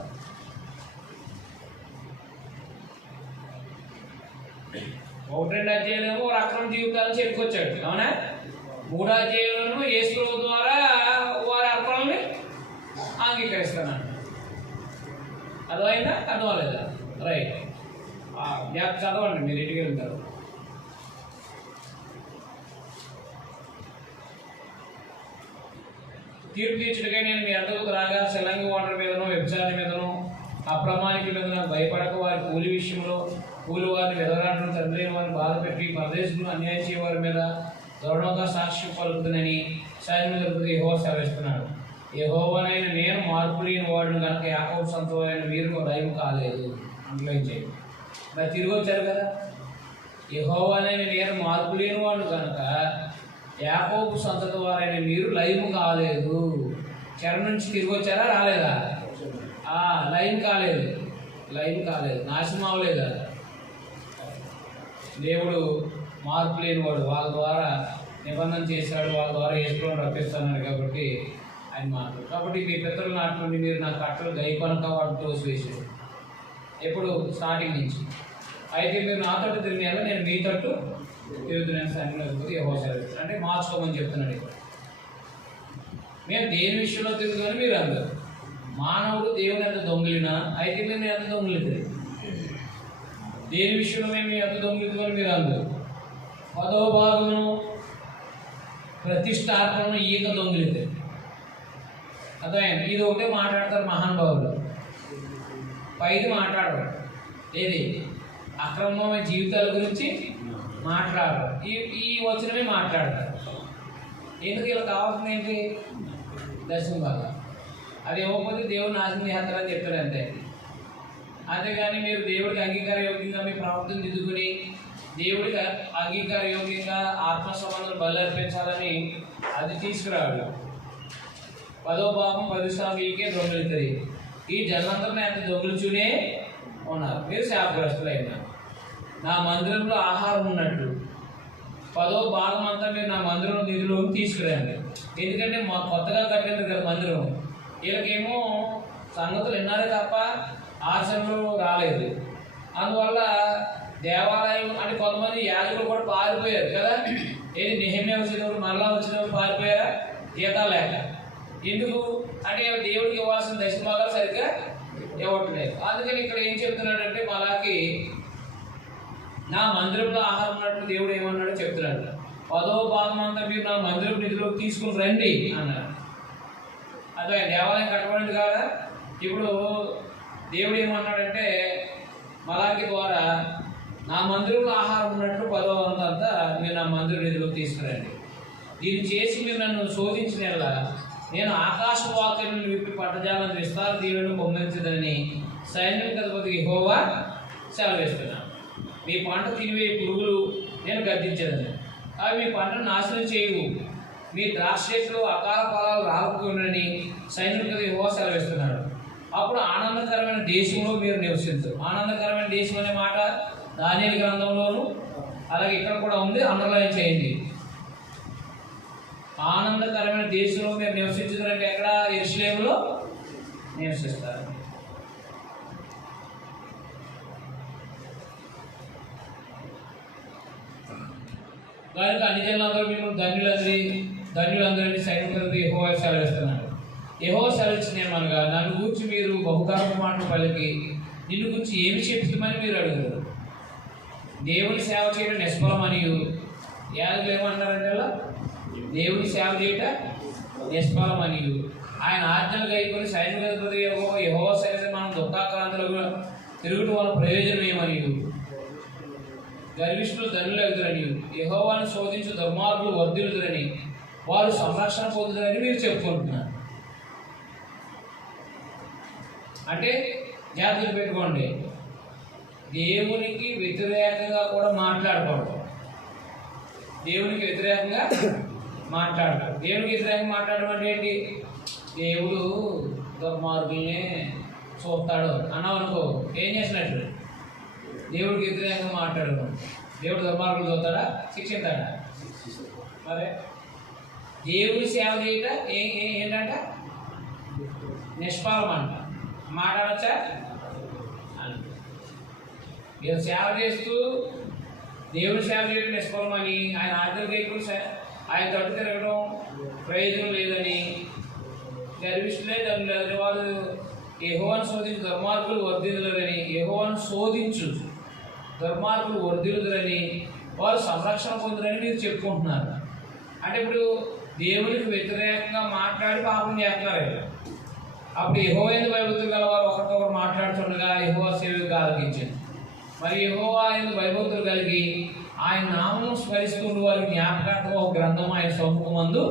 ఒకటి 2 అధ్యాయులేమో వారు అక్రమ జీవితాలను చెప్పుకొచ్చాడు. అవునా? 3వ అధ్యాయంలోనేమో యేసు ద్వారా వారి అర్పణల్ని అంగీకరిస్తున్నాడు. అర్థమైందా? అర్థమలేదా? రైట్. చదవండి, మీరు ఇంటికి వెళ్తారు. తీర్పు తీర్చుడికై నేను మీ అద్దకు రాగా సెలంగి వాటర్ మీదనో వ్యభిచారి మీదనో అప్రమాణికుల మీదనో భయపడక వారి కూలి విషయంలో కూలి వారిని వెదరాటను తండ్రి వారిని బాధపెట్టి పరదేశంలో అన్యాయం చేయవారి మీద గౌరవంగా సాక్ష్యం పలుకుతుందని సైన్యులకు యెహోవా సెలవిస్తున్నాడు. యెహోవానైన నేను మార్పు లేని వాడిని కనుక యాకోబు సంతమైన మీరు లైవ్ కాలేదు. అండర్లైన్ చేయండి. మరి తిరిగి వచ్చారు కదా. యెహోవానైన నేను మార్పు లేని వాడిని కనుక యాకోబు సంతతి వారైన మీరు లైవ్ కాలేదు. చెర నుంచి తిరిగి వచ్చారా? రాలేదా? లైవ్ కాలేదు. నాశనం అవ్వలేదా? దేవుడు మార్పు లేనివాడు. వాళ్ళ ద్వారా నిబంధన చేశాడు. వాళ్ళ ద్వారా యేసుని రప్పిస్తున్నాడు. కాబట్టి ఆయన మాట్లాడు. కాబట్టి మీ పితరుల నాటి నుండి మీరు నా కట్టలు గైకొనక వాడు తోసివేసాడు. ఎప్పుడు? స్టార్టింగ్ నుంచి. అయితే మీరు నా తట్టు తిరిగినారో నేను మీ తట్టు తిరుగుతున్నాను. సన్నిధిలోకి యెహోవా సెలవిస్తున్నాడు. అంటే మార్చుకోమని చెప్తున్నాడు. మేము దేని విషయంలో తిరుగుతామని మీరు అందరు. మానవుడు దేవుని ఎంత దొంగిలినా అయితే మీరు ఎంత దొంగిలిద్దరు. దేని విషయంలో మేము ఎంత దొంగిలిద్దామని మీరు అందరు. 10వ భాగమును ప్రతిష్టార్పణను ఈక దొంగిలిద్దరు. అర్థమైంది? ఇది ఒకటే మాట్లాడతారు మహానుభావులు. పైది మాట్లాడరు. ఏది? అక్రమమైన జీవితాల గురించి మాట్లాడరు. ఈ వచనమే మాట్లాడతారు. ఎందుకు ఇలా కావాల్సింది ఏంటి? దర్శనం వల్ల. అది ఇవ్వకపోతే దేవుడు నాశనం చేస్తారని చెప్తాడు అంతే. అంతేగాని మీరు దేవుడికి అంగీకారయోగ్యంగా మీ ప్రవర్తన దిద్దుకుని దేవుడికి అంగీకారయోగ్యంగా ఆత్మ సంబంధం బలి అర్పించాలని అది తీసుకురాడు. 10వ భాగం 10 సార్లుకే దొంగిలితుంది. ఈ జన్మంతరం ఎంత దొంగిలిచూనే ఉన్నారు. మీరు శాపగ్రస్తులు అయినారు. నా మందిరంలో ఆహారం ఉన్నట్టు 10వ భాగం అంతా మీరు నా మందిరం నిధులను తీసుకురండి. ఎందుకంటే మా కొత్తగా కట్టింది కదా మందిరం. వీళ్ళకేమో సంగతులు విన్నారే తప్ప ఆచరణలు రాలేదు. అందువల్ల దేవాలయం అంటే కొంతమంది యాజకులు కూడా పారిపోయారు కదా. ఏది? నెహెమ్యా వచ్చినప్పుడు మరలా వచ్చినప్పుడు పారిపోయారా? జీతాలు లేక. ఎందుకు అంటే దేవుడికి ఇవ్వాల్సిన దశభాగాలు సరిగ్గా ఇవ్వట్లేదు. అందుకని ఇక్కడ ఏం చెప్తున్నాడంటే మలాకి నా మందిరంలో ఆహారం ఉన్నట్టు దేవుడు ఏమన్నాడో చెప్తున్నాడు. 10వ భాగం అంతా మీరు నా మందిరం నిధిలోకి తీసుకుని రండి అన్నాడు. అదే దేవాలయం కట్టబడింది కదా. ఇప్పుడు దేవుడు ఏమన్నాడంటే మలాకి ద్వారా నా మందిరంలో ఆహారం ఉన్నట్లు 10వ వంతంతా మీరు నా మందిరం నిధులకు తీసుకురండి. దీన్ని చేసి మీరు నన్ను శోధించిన నేను ఆకాశ వాక్యములను విప్పి పట్టజాలను విస్తార దీవెను పొందించదని సైన్యాధిపతి యెహోవా సెలవిస్తున్నాను. మీ పంట తినివే పురుగులు నేను గద్దించదని, అవి మీ పంటను నాశనం చేయవు. మీ ద్రాక్ష చెట్లు అకాల ఫలాలు రాకపోయినని సైన్యాధిపతి యెహోవా సెలవిస్తున్నాడు. అప్పుడు ఆనందకరమైన దేశంలో మీరు నివసించరు. ఆనందకరమైన దేశం అనే మాట దానియేలు గ్రంథంలోను అలాగే ఇక్కడ కూడా ఉంది, అండర్లైన్ చేయండి. ఆనందకరమైన దేశంలో మీరు నివసించారంటే ఎక్కడ? యెరూషలేములో నివసిస్తారు. కనుక అన్ని జనులందరూ మిమ్మల్ని ధన్యులందరినీ సైనికులతో యెహోవా సెలవిస్తున్నాడు. యెహోవా సెలవిచ్చినేమనగా నన్ను గూర్చి మీరు బహుకారపు మాటలు పలికి నిన్ను గురించి ఏమి చెప్తామని మీరు అడుగుతారు. దేవుని సేవ చేయడం నిష్ఫలమనియు, యాజకులు ఏమన్నారంటే అలా దేవుని సేవ చేయట నిష్ఫలమనియు, ఆయన ఆజ్ఞలు గైకొని సైనికులతో యెహోవా సెలవిస్తే మనం దుఃఖాక్రాంతులకు తిరుగుట వల్ల ప్రయోజనం ఏమనియు, గర్విష్ఠులు ధనులు ఎదురని, యెహోవాను శోధించు దుర్మార్గులు వర్ధిల్లుదురని, వారు సంరక్షణ పొందుతారని మీరు చెప్పుకుంటున్నారు. అంటే జాగ్రత్తలు పెట్టుకోండి, దేవునికి వ్యతిరేకంగా కూడా మాట్లాడకూడదు. దేవునికి వ్యతిరేకంగా మాట్లాడతాడు. దేవునికి వ్యతిరేకంగా మాట్లాడడం అంటే ఏంటి? దేవుడు దుర్మార్గుల్ని చూస్తాడు అన్నావు అనుకో, ఏం చేసినట్టు? దేవుడికి వ్యతిరేకంగా మాట్లాడడం. దేవుడు దుర్మార్గులు చూస్తాడా? శిక్షిస్తాడా? మరి దేవుడి సేవ చేయట ఏంటంట? నిష్ఫలం అంట. మాట్లాడచ్చా? మీరు సేవ చేస్తూ దేవుడి సేవ చేయడం నిష్ఫలం అని, ఆయన ఆజ్ఞలు గైకొని ఆయన తట్టు తిరగడం ప్రయోజనం లేదని, గర్విష్ఠులే దాని వాళ్ళు యెహోవాను శోధించు దుర్మార్గులు వర్ధిల్లుదురని, యెహోవాను శోధించు దుర్మార్గులు వర్ధిల్లుదురని, వారు సంరక్షణ పొందురని మీరు చెప్పుకుంటున్నారు. అంటే ఇప్పుడు దేవునికి వ్యతిరేకంగా మాట్లాడి పాపం చేస్తున్నారు. అప్పుడు యెహోవా యందు భయభక్తులు గలవారు ఒకరికొకరు మాట్లాడుతుండగా యెహోవా సేవకు ఆలకించింది. మరి యెహోవా యందు భయభక్తులు కలిగి ఆయన నామం స్మరిస్తుండే వారి జ్ఞాపకార్థం ఒక గ్రంథం ఆయన సముఖమందు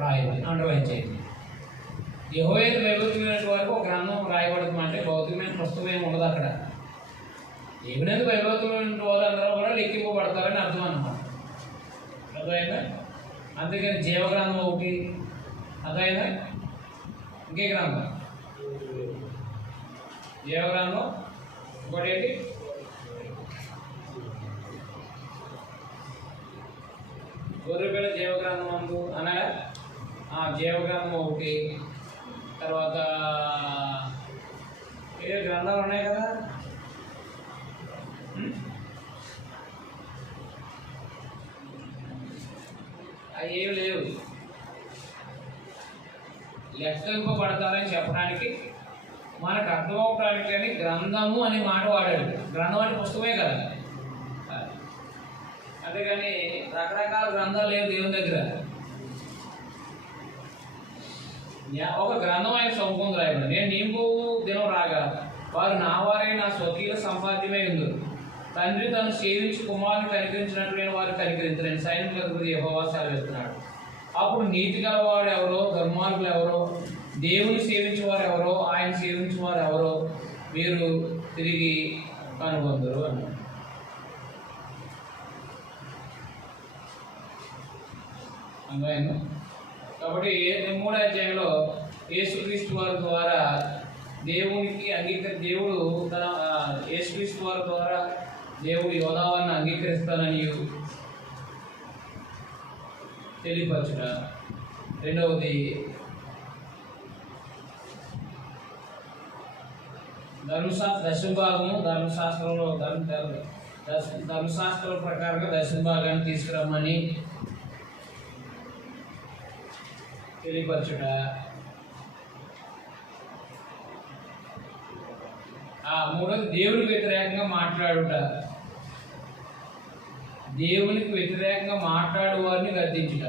రాయండి, అండర్లైన్ చేయండి. యెహోవా యందు భయభక్తులైన వారికి ఒక గ్రంథం రాయబడుతుంది. అంటే భౌతికమైన పుస్తకం ఏమి ఉండదు అక్కడ. దేవుని యందు భయభక్తులైన వాళ్ళందరూ కూడా లెక్కింపబడతారని అర్థం అన్నమాట. అర్థమైందా? అందుకని జీవగ్రంథం ఒకటి, అర్థమైందా? ఇంకే గ్రంథం జీవగ్రంథం, ఇంకోటి ఏంటి? గొర్రెపిల్ల జీవగ్రంథం అందు అనగా జీవగ్రంథం ఒకటి. తర్వాత ఏ గ్రంథాలు ఉన్నాయి కదా, అవి ఏమి లేవు. లెక్కింపబడతారని చెప్పడానికి మనకు అర్థం అవడానికి అని గ్రంథము అనే మాట వాడాడు. గ్రంథం అంటే పుస్తకమే కదా, అంతేగాని రకరకాల గ్రంథాలు లేవు దేవుని దగ్గర. ఒక గ్రంథం ఆయన సముఖం రాయబడి, నేను నీకు దినం రాగా వారు నా వారే నా స్వకీయ సంపాద్యమే ఉంది. తండ్రి తను సేవించి కుమారుని కనికరించినట్టు నేను వారు కనికరించలేని సైనికులకు యెహోవా సెలవిస్తున్నాడు. అప్పుడు నీతి గలవాడు ఎవరో, దుర్మార్గులు ఎవరో, దేవుని సేవించేవారు ఎవరో, ఆయన సేవించేవారు ఎవరో మీరు తిరిగి కనుగొందరు అన్నాడు. అర్థమైందా? కాబట్టి 3వ అధ్యాయంలో యేసుక్రీస్తు వారి ద్వారా దేవునికి దేవుడు తన యేసుక్రీస్తు వారి ద్వారా దేవుడు యోధావాన్ని అంగీకరిస్తానని తెలియపరచుట. రెండవది దశభాగము ధర్మశాస్త్రంలో ధర్మశాస్త్రం ప్రకారంగా దశభాగాన్ని తీసుకురమ్మని తెలియపరచుట. మూడవది దేవునికి వ్యతిరేకంగా మాట్లాడుట. దేవునికి వ్యతిరేకంగా మాట్లాడు వారిని గద్దించుట.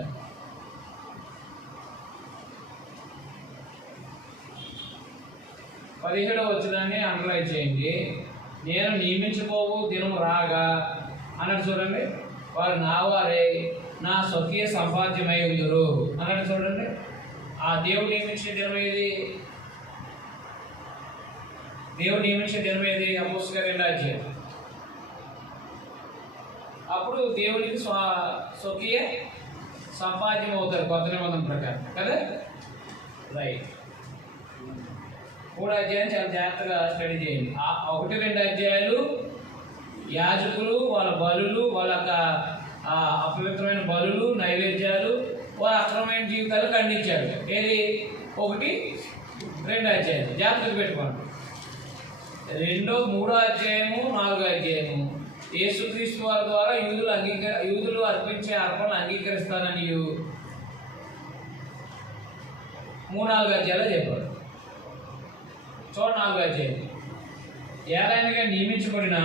17వ వచనాన్ని అండర్లైన్ చేయండి. నేను నియమించబోవు దినం రాగా అన్నట్టు చూడండి. వారు నా వారే, నా స్వకీయ సంపాద్యమై ఉందరు అన్నట్టు చూడండి. ఆ దేవుడు నియమించిన దినం ఏది? దేవుడు నియమించిన దినం ఏది? అపోస్తలుల 2వ అధ్యాయం. అప్పుడు దేవుడికి స్వకీయ సంపాద్యం అవుతారు కొత్త నిబంధన ప్రకారం కదా. రైట్. 3వ అధ్యాయం చాలా జాగ్రత్తగా స్టడీ చేయండి. 1, 2 అధ్యాయాలు యాజకులు వాళ్ళ బలులు, వాళ్ళ అపవిత్రమైన బలులు, నైవేద్యాలు, వాళ్ళ అక్రమమైన జీవితాలు ఖండించారు. ఏది? 1, 2 అధ్యాయాలు జాగ్రత్తగా పెట్టుకోండి. 2, 3వ అధ్యాయము, 4వ అధ్యాయము యేసుక్రీస్తు వారి ద్వారా యూదులు అర్పించే అర్పణలు అంగీకరిస్తానని 3-4 అధ్యాయాలు చెప్పారు. చూడ 4వ అధ్యాయం. ఏలైనగా నియమించబడిన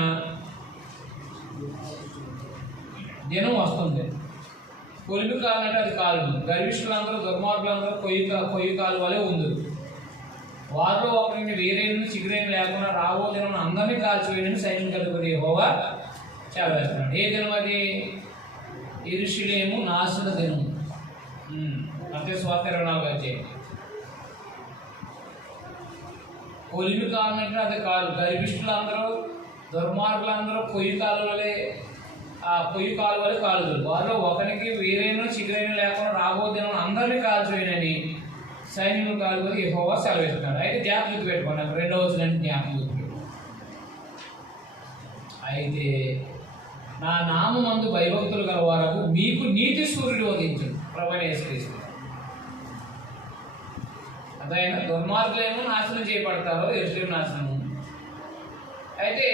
దినం వస్తుంది. కొలిమి కాలంటే అది కాలు. గర్విష్ఠులందరూ దుర్మార్గులందరూ కొయ్యి కాలు వలె ఉంది. వారిలో ఒకరిని వేరేని చిగురేని లేకుండా రాబో దినం అందరినీ కాల్చివేయని సైన్యం కలుగుతుంది యెహోవా సెలవిస్తున్నాడు. ఏ దినం అది? యెరూషలేము నాశన దినం. అంటే స్వార్థ 24వ అధ్యాయం. కొలిమి కాలం అంటే అది కాదు. గర్విష్ఠులందరూ దుర్మార్గులందరూ పొయ్యి కాలువలే కాలుదురు. వారిలో ఒకరికి వేరేనో చిగురైన లేకుండా రాబో దినం అందరినీ కాల్చివేయనని సైన్యం కాలువలు యెహోవా సెలవిస్తున్నాడు. అయితే జ్ఞాపకం పెట్టుకున్నాను. 2వ వచనాన్ని జ్ఞాపకం పెట్టుకున్నాను. అయితే నా నామమందు భయభక్తులు గల వారకు మీకు నీతి సూర్యుడు ఉదయించును ప్రభువైన యేసుక్రీస్తు. అదైనా దుర్మార్గులేమో నాశనం చేయబడతారో, యెరూషలేము నాశనము. అయితే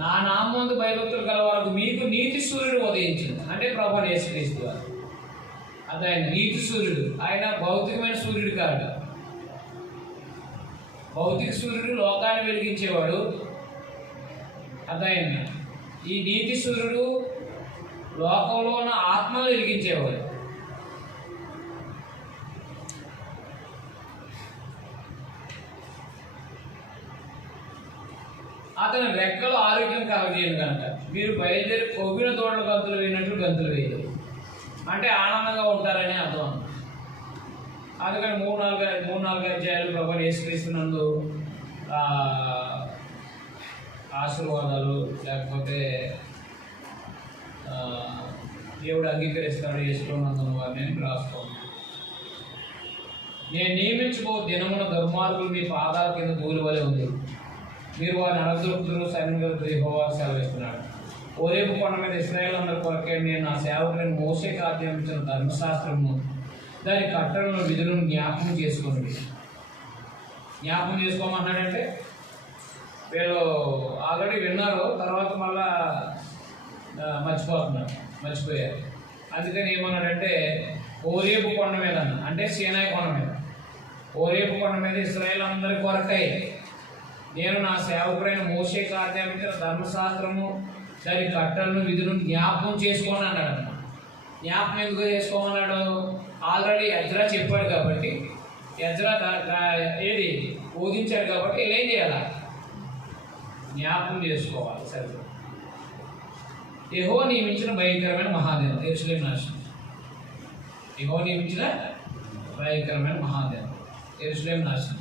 నా నామందు భయభక్తులు గల వారికి మీకు నీతి సూర్యుడు ఉదయించింది అంటే ప్రభువైన యేసుక్రీస్తు వారు. అదైనా నీతి సూర్యుడు. ఆయన భౌతికమైన సూర్యుడు కాదు. భౌతిక సూర్యుడు లోకాన్ని వెలిగించేవాడు. అదైనా ఈ నీతి సూర్యుడు లోకంలో ఉన్న ఆత్మను వెలిగించేవాడు. అతని రెక్కలు ఆరోగ్యం కలగజేయను కనుక మీరు బయలుదేరి కొవ్విన తోటల గంతులు వేయినట్లు గంతులు వేయదు అంటే ఆనందంగా ఉంటారని అర్థం. అందుకని 3-4 అధ్యాయాలు ప్రభువైన యేసుక్రీస్తునందు ఆశీర్వాదాలు లేకపోతే దేవుడు అంగీకరిస్తాడు యేసులో నందున వారిని రాసుకోండి. నేను నియమించుకో దినమున దుర్మార్గులు మీ పాదాల కింద ధూళి వలె ఉంది. మీరు వారిని అడగదొరుకుతున్నారు సైన్యం యెహోవా సెలవిస్తున్నాడు. ఓరేపు కొండ మీద ఇశ్రాయేలు అందరి కొరకే నేను నా సేవకులను మోషేకు ఆజ్ఞాపించిన ధర్మశాస్త్రము దాని కట్టడలను విధులను జ్ఞాపకం చేసుకోండి. జ్ఞాపకం చేసుకోమన్నాడంటే వీళ్ళు ఆల్రెడీ విన్నారు, తర్వాత మళ్ళా మర్చిపోయారు. అందుకని ఏమన్నాడంటే ఓరేపు కొండ మీద అంటే సీనాయి కొండ మీద, ఓరేపు కొండ మీద ఇశ్రాయేలు అందరి కొరకై నేను నా సేవకుడైన మోషేకు ఆజ్ఞాపించిన ధర్మశాస్త్రము దాని కట్టలను విధులను జ్ఞాపకం చేసుకోని అన్నాడు. జ్ఞాపకం ఎందుకు చేసుకోమన్నాడు? ఆల్రెడీ ఎజ్రా చెప్పాడు కాబట్టి, ఎజ్రా ఏది బోధించాడు కాబట్టి ఏం చేయాలి? జ్ఞాపకం చేసుకోవాలి. సరే, యెహోవా నియమించిన భయంకరమైన మహాదేవం యెరూషలేము నాశనం. యెహోవా నియమించిన భయంకరమైన మహాదేవం యెరూషలేము నాశనం.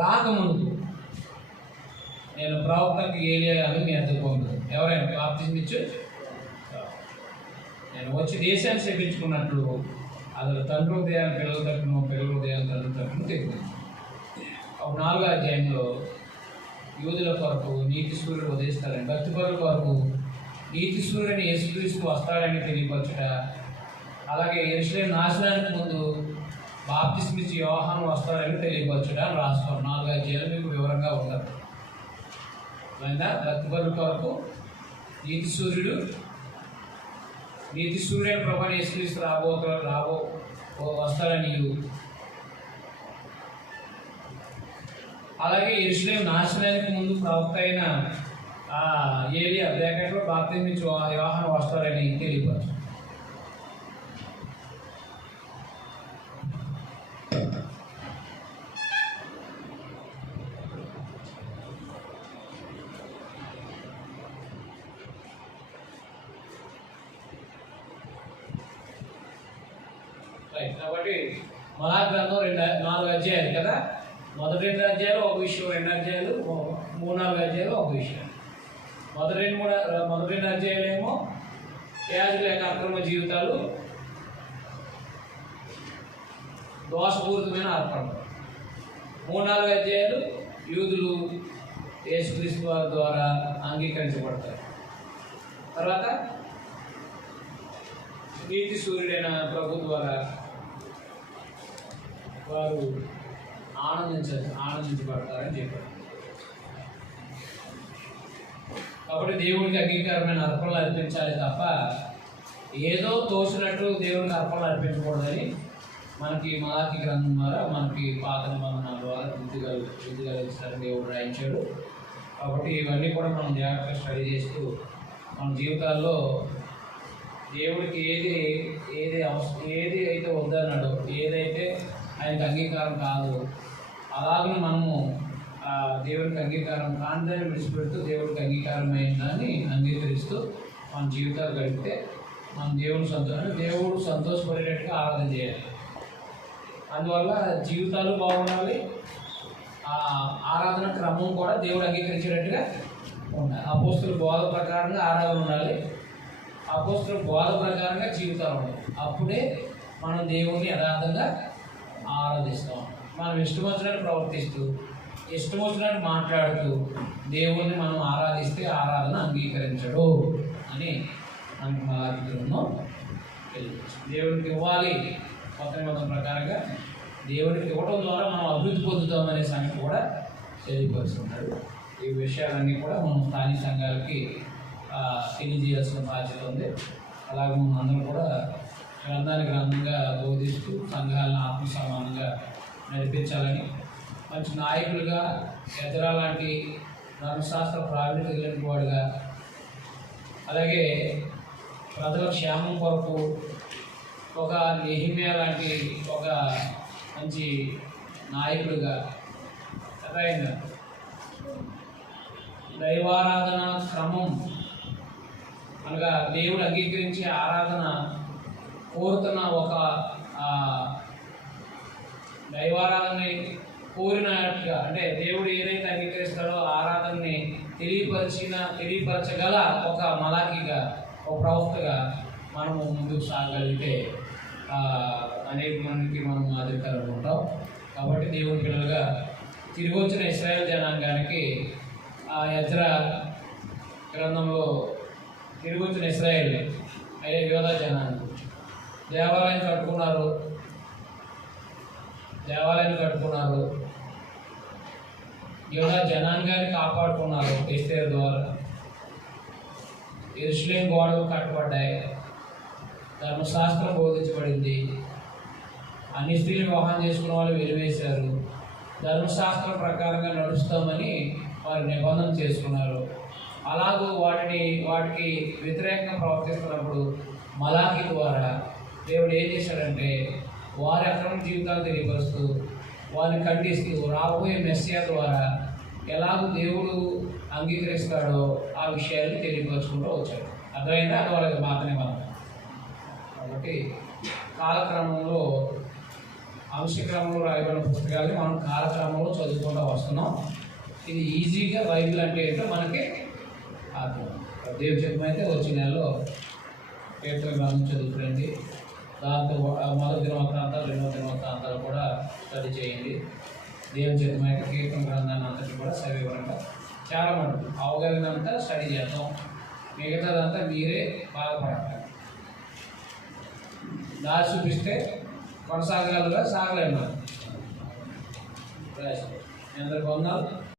రాకముందు నేను ప్రవక్తకి ఏలియాను మీ అద్దెకు పంపుతాను. ఎవరైనా బాప్తిజం ఇచ్చు నేను వచ్చి దేశాన్ని సేపించుకున్నట్లు అసలు తండ్రి ఉదయాన్ని పిల్లల తరపును, పిల్లల ఉదయాన్ని తండ్రి తరపును తెలియదు. ఒక 4వ అధ్యాయంలో యూదుల కొరకు నీతి సూర్యుడు ఉదయిస్తాడని, భక్తిపరుల కొరకు నీతి సూర్యుడిని యేసుక్రీస్తు వస్తాడని తెలియపరచుట, అలాగే యెరూషలేము నాశనానికి ముందు బాప్తిస్మం ఇచ్చి యోహాను వస్తాడని తెలియపరచుట అని రాసుకోండి. 4 అధ్యాయాలు మీకు వివరంగా ఉంటారు. భక్తిపరుల కొరకు నీతి సూర్యుడైన ప్రభువైన యేసుక్రీస్తు వస్తాడని, అలాగే యెరూషలేము నాశనానికి ముందు ప్రవక్త అయిన ఏలియా బ్రాకెట్లో బాప్తిస్మం ఇచ్చి యోహాను వస్తాడని తెలియపరచు. రైట్. కాబట్టి మలాకి గ్రంథం 4 అధ్యాయాలు కదా. మొదటి 2 అధ్యాయాలు ఒక విషయం, 2 అధ్యాయాలు 3-4 అధ్యాయాలు ఒక విషయం. మొదటి 2 అధ్యాయాలు ఏమో యాజకుల యొక్క అక్రమ జీవితాలు, దోషపూరితమైన అర్పణ. 3-4 అధ్యాయాలు యూదులు యేసుక్రీస్తు వారి ద్వారా అంగీకరించబడతారు. తర్వాత నీతి సూర్యుడైన ప్రభు ద్వారా వారు ఆనందించబడతారని చెప్పారు. కాబట్టి దేవుడికి అంగీకారమైన అర్పణలు అర్పించాలి తప్ప ఏదో తోసినట్టు దేవుడికి అర్పణలు అర్పించకూడదని మనకి మలాకి గ్రంథం ద్వారా మనకి పాత నిబంధన ద్వారా బుద్ధి కలిగించాలని దేవుడు రాయించాడు. కాబట్టి ఇవన్నీ కూడా మనం జాగ్రత్తగా స్టడీ చేస్తూ మన జీవితాల్లో దేవుడికి ఏది అయితే వద్దన్నాడో, ఏదైతే ఆయనకు అంగీకారం కాదు, అలాగనే మనము దేవుడికి అంగీకారం కానిదాన్ని విడిచిపెడుతూ దేవుడికి అంగీకారమైన దాన్ని అంగీకరిస్తూ మన జీవితాలు గడిపితే మన దేవుడు సంతోషపడేటట్టుగా ఆరాధన చేయాలి. అందువల్ల జీవితాలు బాగుండాలి, ఆరాధన క్రమం కూడా దేవుడు అంగీకరించేటట్టుగా ఉండాలి. అపోస్తుల బోధ ప్రకారంగా ఆరాధన ఉండాలి, అపోస్తుల బోధ ప్రకారంగా జీవితాలు ఉండాలి. అప్పుడే మనం దేవుడిని యథార్థంగా ఆరాధిస్తాం. మనం ఇష్టం వచ్చినట్టు ప్రవర్తిస్తూ ఇష్టం వచ్చినట్టు మాట్లాడుతూ దేవుణ్ణి మనం ఆరాధిస్తే ఆరాధన అంగీకరించడు అని మనకు మలాకి గ్రంథం తెలియజేస్తుంది. దేవుడికి ఇవ్వాలి, కొత్త నిబంధన ప్రకారంగా దేవుడికి ఇవ్వడం ద్వారా మనం అభివృద్ధి పొందుతామనే సంగతి కూడా తెలియపరుస్తున్నాడు. ఈ విషయాలన్నీ కూడా మనం స్థానిక సంఘాలకి తెలియజేయాల్సిన బాధ్యత ఉంది. అలాగే మనం అందరం కూడా గ్రంథంగా బోధిస్తూ సంఘాలను ఆత్మ సమానంగా నడిపించాలని, మంచి నాయకులుగా ఎజరా లాంటి ధర్మశాస్త్ర ప్రావీణ్యత కలిగిన వాడుగా, అలాగే ప్రజల క్షేమం కొరకు ఒక నెహిమ్యా లాంటి ఒక మంచి నాయకుడిగా, సరైన దైవారాధన క్రమం అనగా దేవుడు అంగీకరించి ఆరాధన కోరుతున్న ఒక దైవారాధనని కోరినట్టుగా, అంటే దేవుడు ఏదైతే అంగీకరిస్తాడో ఆరాధనని తెలియపరచగల ఒక మలాకిగా, ఒక ప్రవక్తగా మనము ముందుకు సాగలిగితే అనేక మందికి మనం మాదిరికరంగా ఉంటాం. కాబట్టి దేవుని పిల్లలుగా తిరిగి వచ్చిన ఇశ్రాయేల్ జనాంగానికి ఎజ్రా గ్రంథంలో తిరిగి వచ్చిన ఇశ్రాయేల్ అయ్యే యోధా జనాంగం దేవాలయం కట్టుకున్నారు, యోధా జనాంగాన్ని కాపాడుకున్నారు. ఎస్తేరు ద్వారా యెరూషలేము గోడలు కట్టబడ్డాయి, ధర్మశాస్త్రం బోధించబడింది, అన్ని స్త్రీలు వివాహం చేసుకున్న వాళ్ళు వెలివేశారు, ధర్మశాస్త్రం ప్రకారంగా నడుస్తామని వారు నిబంధన చేసుకున్నారు. అలాగూ వాటికి వ్యతిరేకంగా ప్రవర్తిస్తున్నప్పుడు మలాకి ద్వారా దేవుడు ఏం చేశాడంటే వారి అక్రమ జీవితాలు తెలియపరుస్తూ వారిని ఖండిస్తూ రాబోయే మెస్సియా ద్వారా ఎలాగూ దేవుడు అంగీకరిస్తాడో ఆ విషయాన్ని తెలియపరుచుకుంటూ వచ్చాడు. అర్థమైందా? అది వాళ్ళకి మాత్రమే మనం. కాబట్టి కాలక్రమంలో అంశక్రమంలో రాయబడిన పుస్తకాలని మనం కాలక్రమంలో చదువుకుంటూ వస్తున్నాం. ఇది ఈజీగా బైబిల్ అంటే ఏంటో మనకి అర్థం. దేవుని చిత్తమైతే వచ్చే నెలలో కీర్తన గ్రంథం చదువుకురండి. దాంతో మొదటి దినవృత్తాంతాలు, రెండవ దినవృత్తాంతాలు కూడా స్టడీ చేయండి. దేవుని చిత్తమైతే కీర్తన గ్రంథాన్ని అంతటి కూడా సవివరంగా చాలా మటుకు అవగాహనంతా స్టడీ చేద్దాం. మిగతాదంతా మీరే బాధపడాలి. దారి చూపిస్తే కొనసాగగలగా సాగలేము. అందరికి వందనాలు.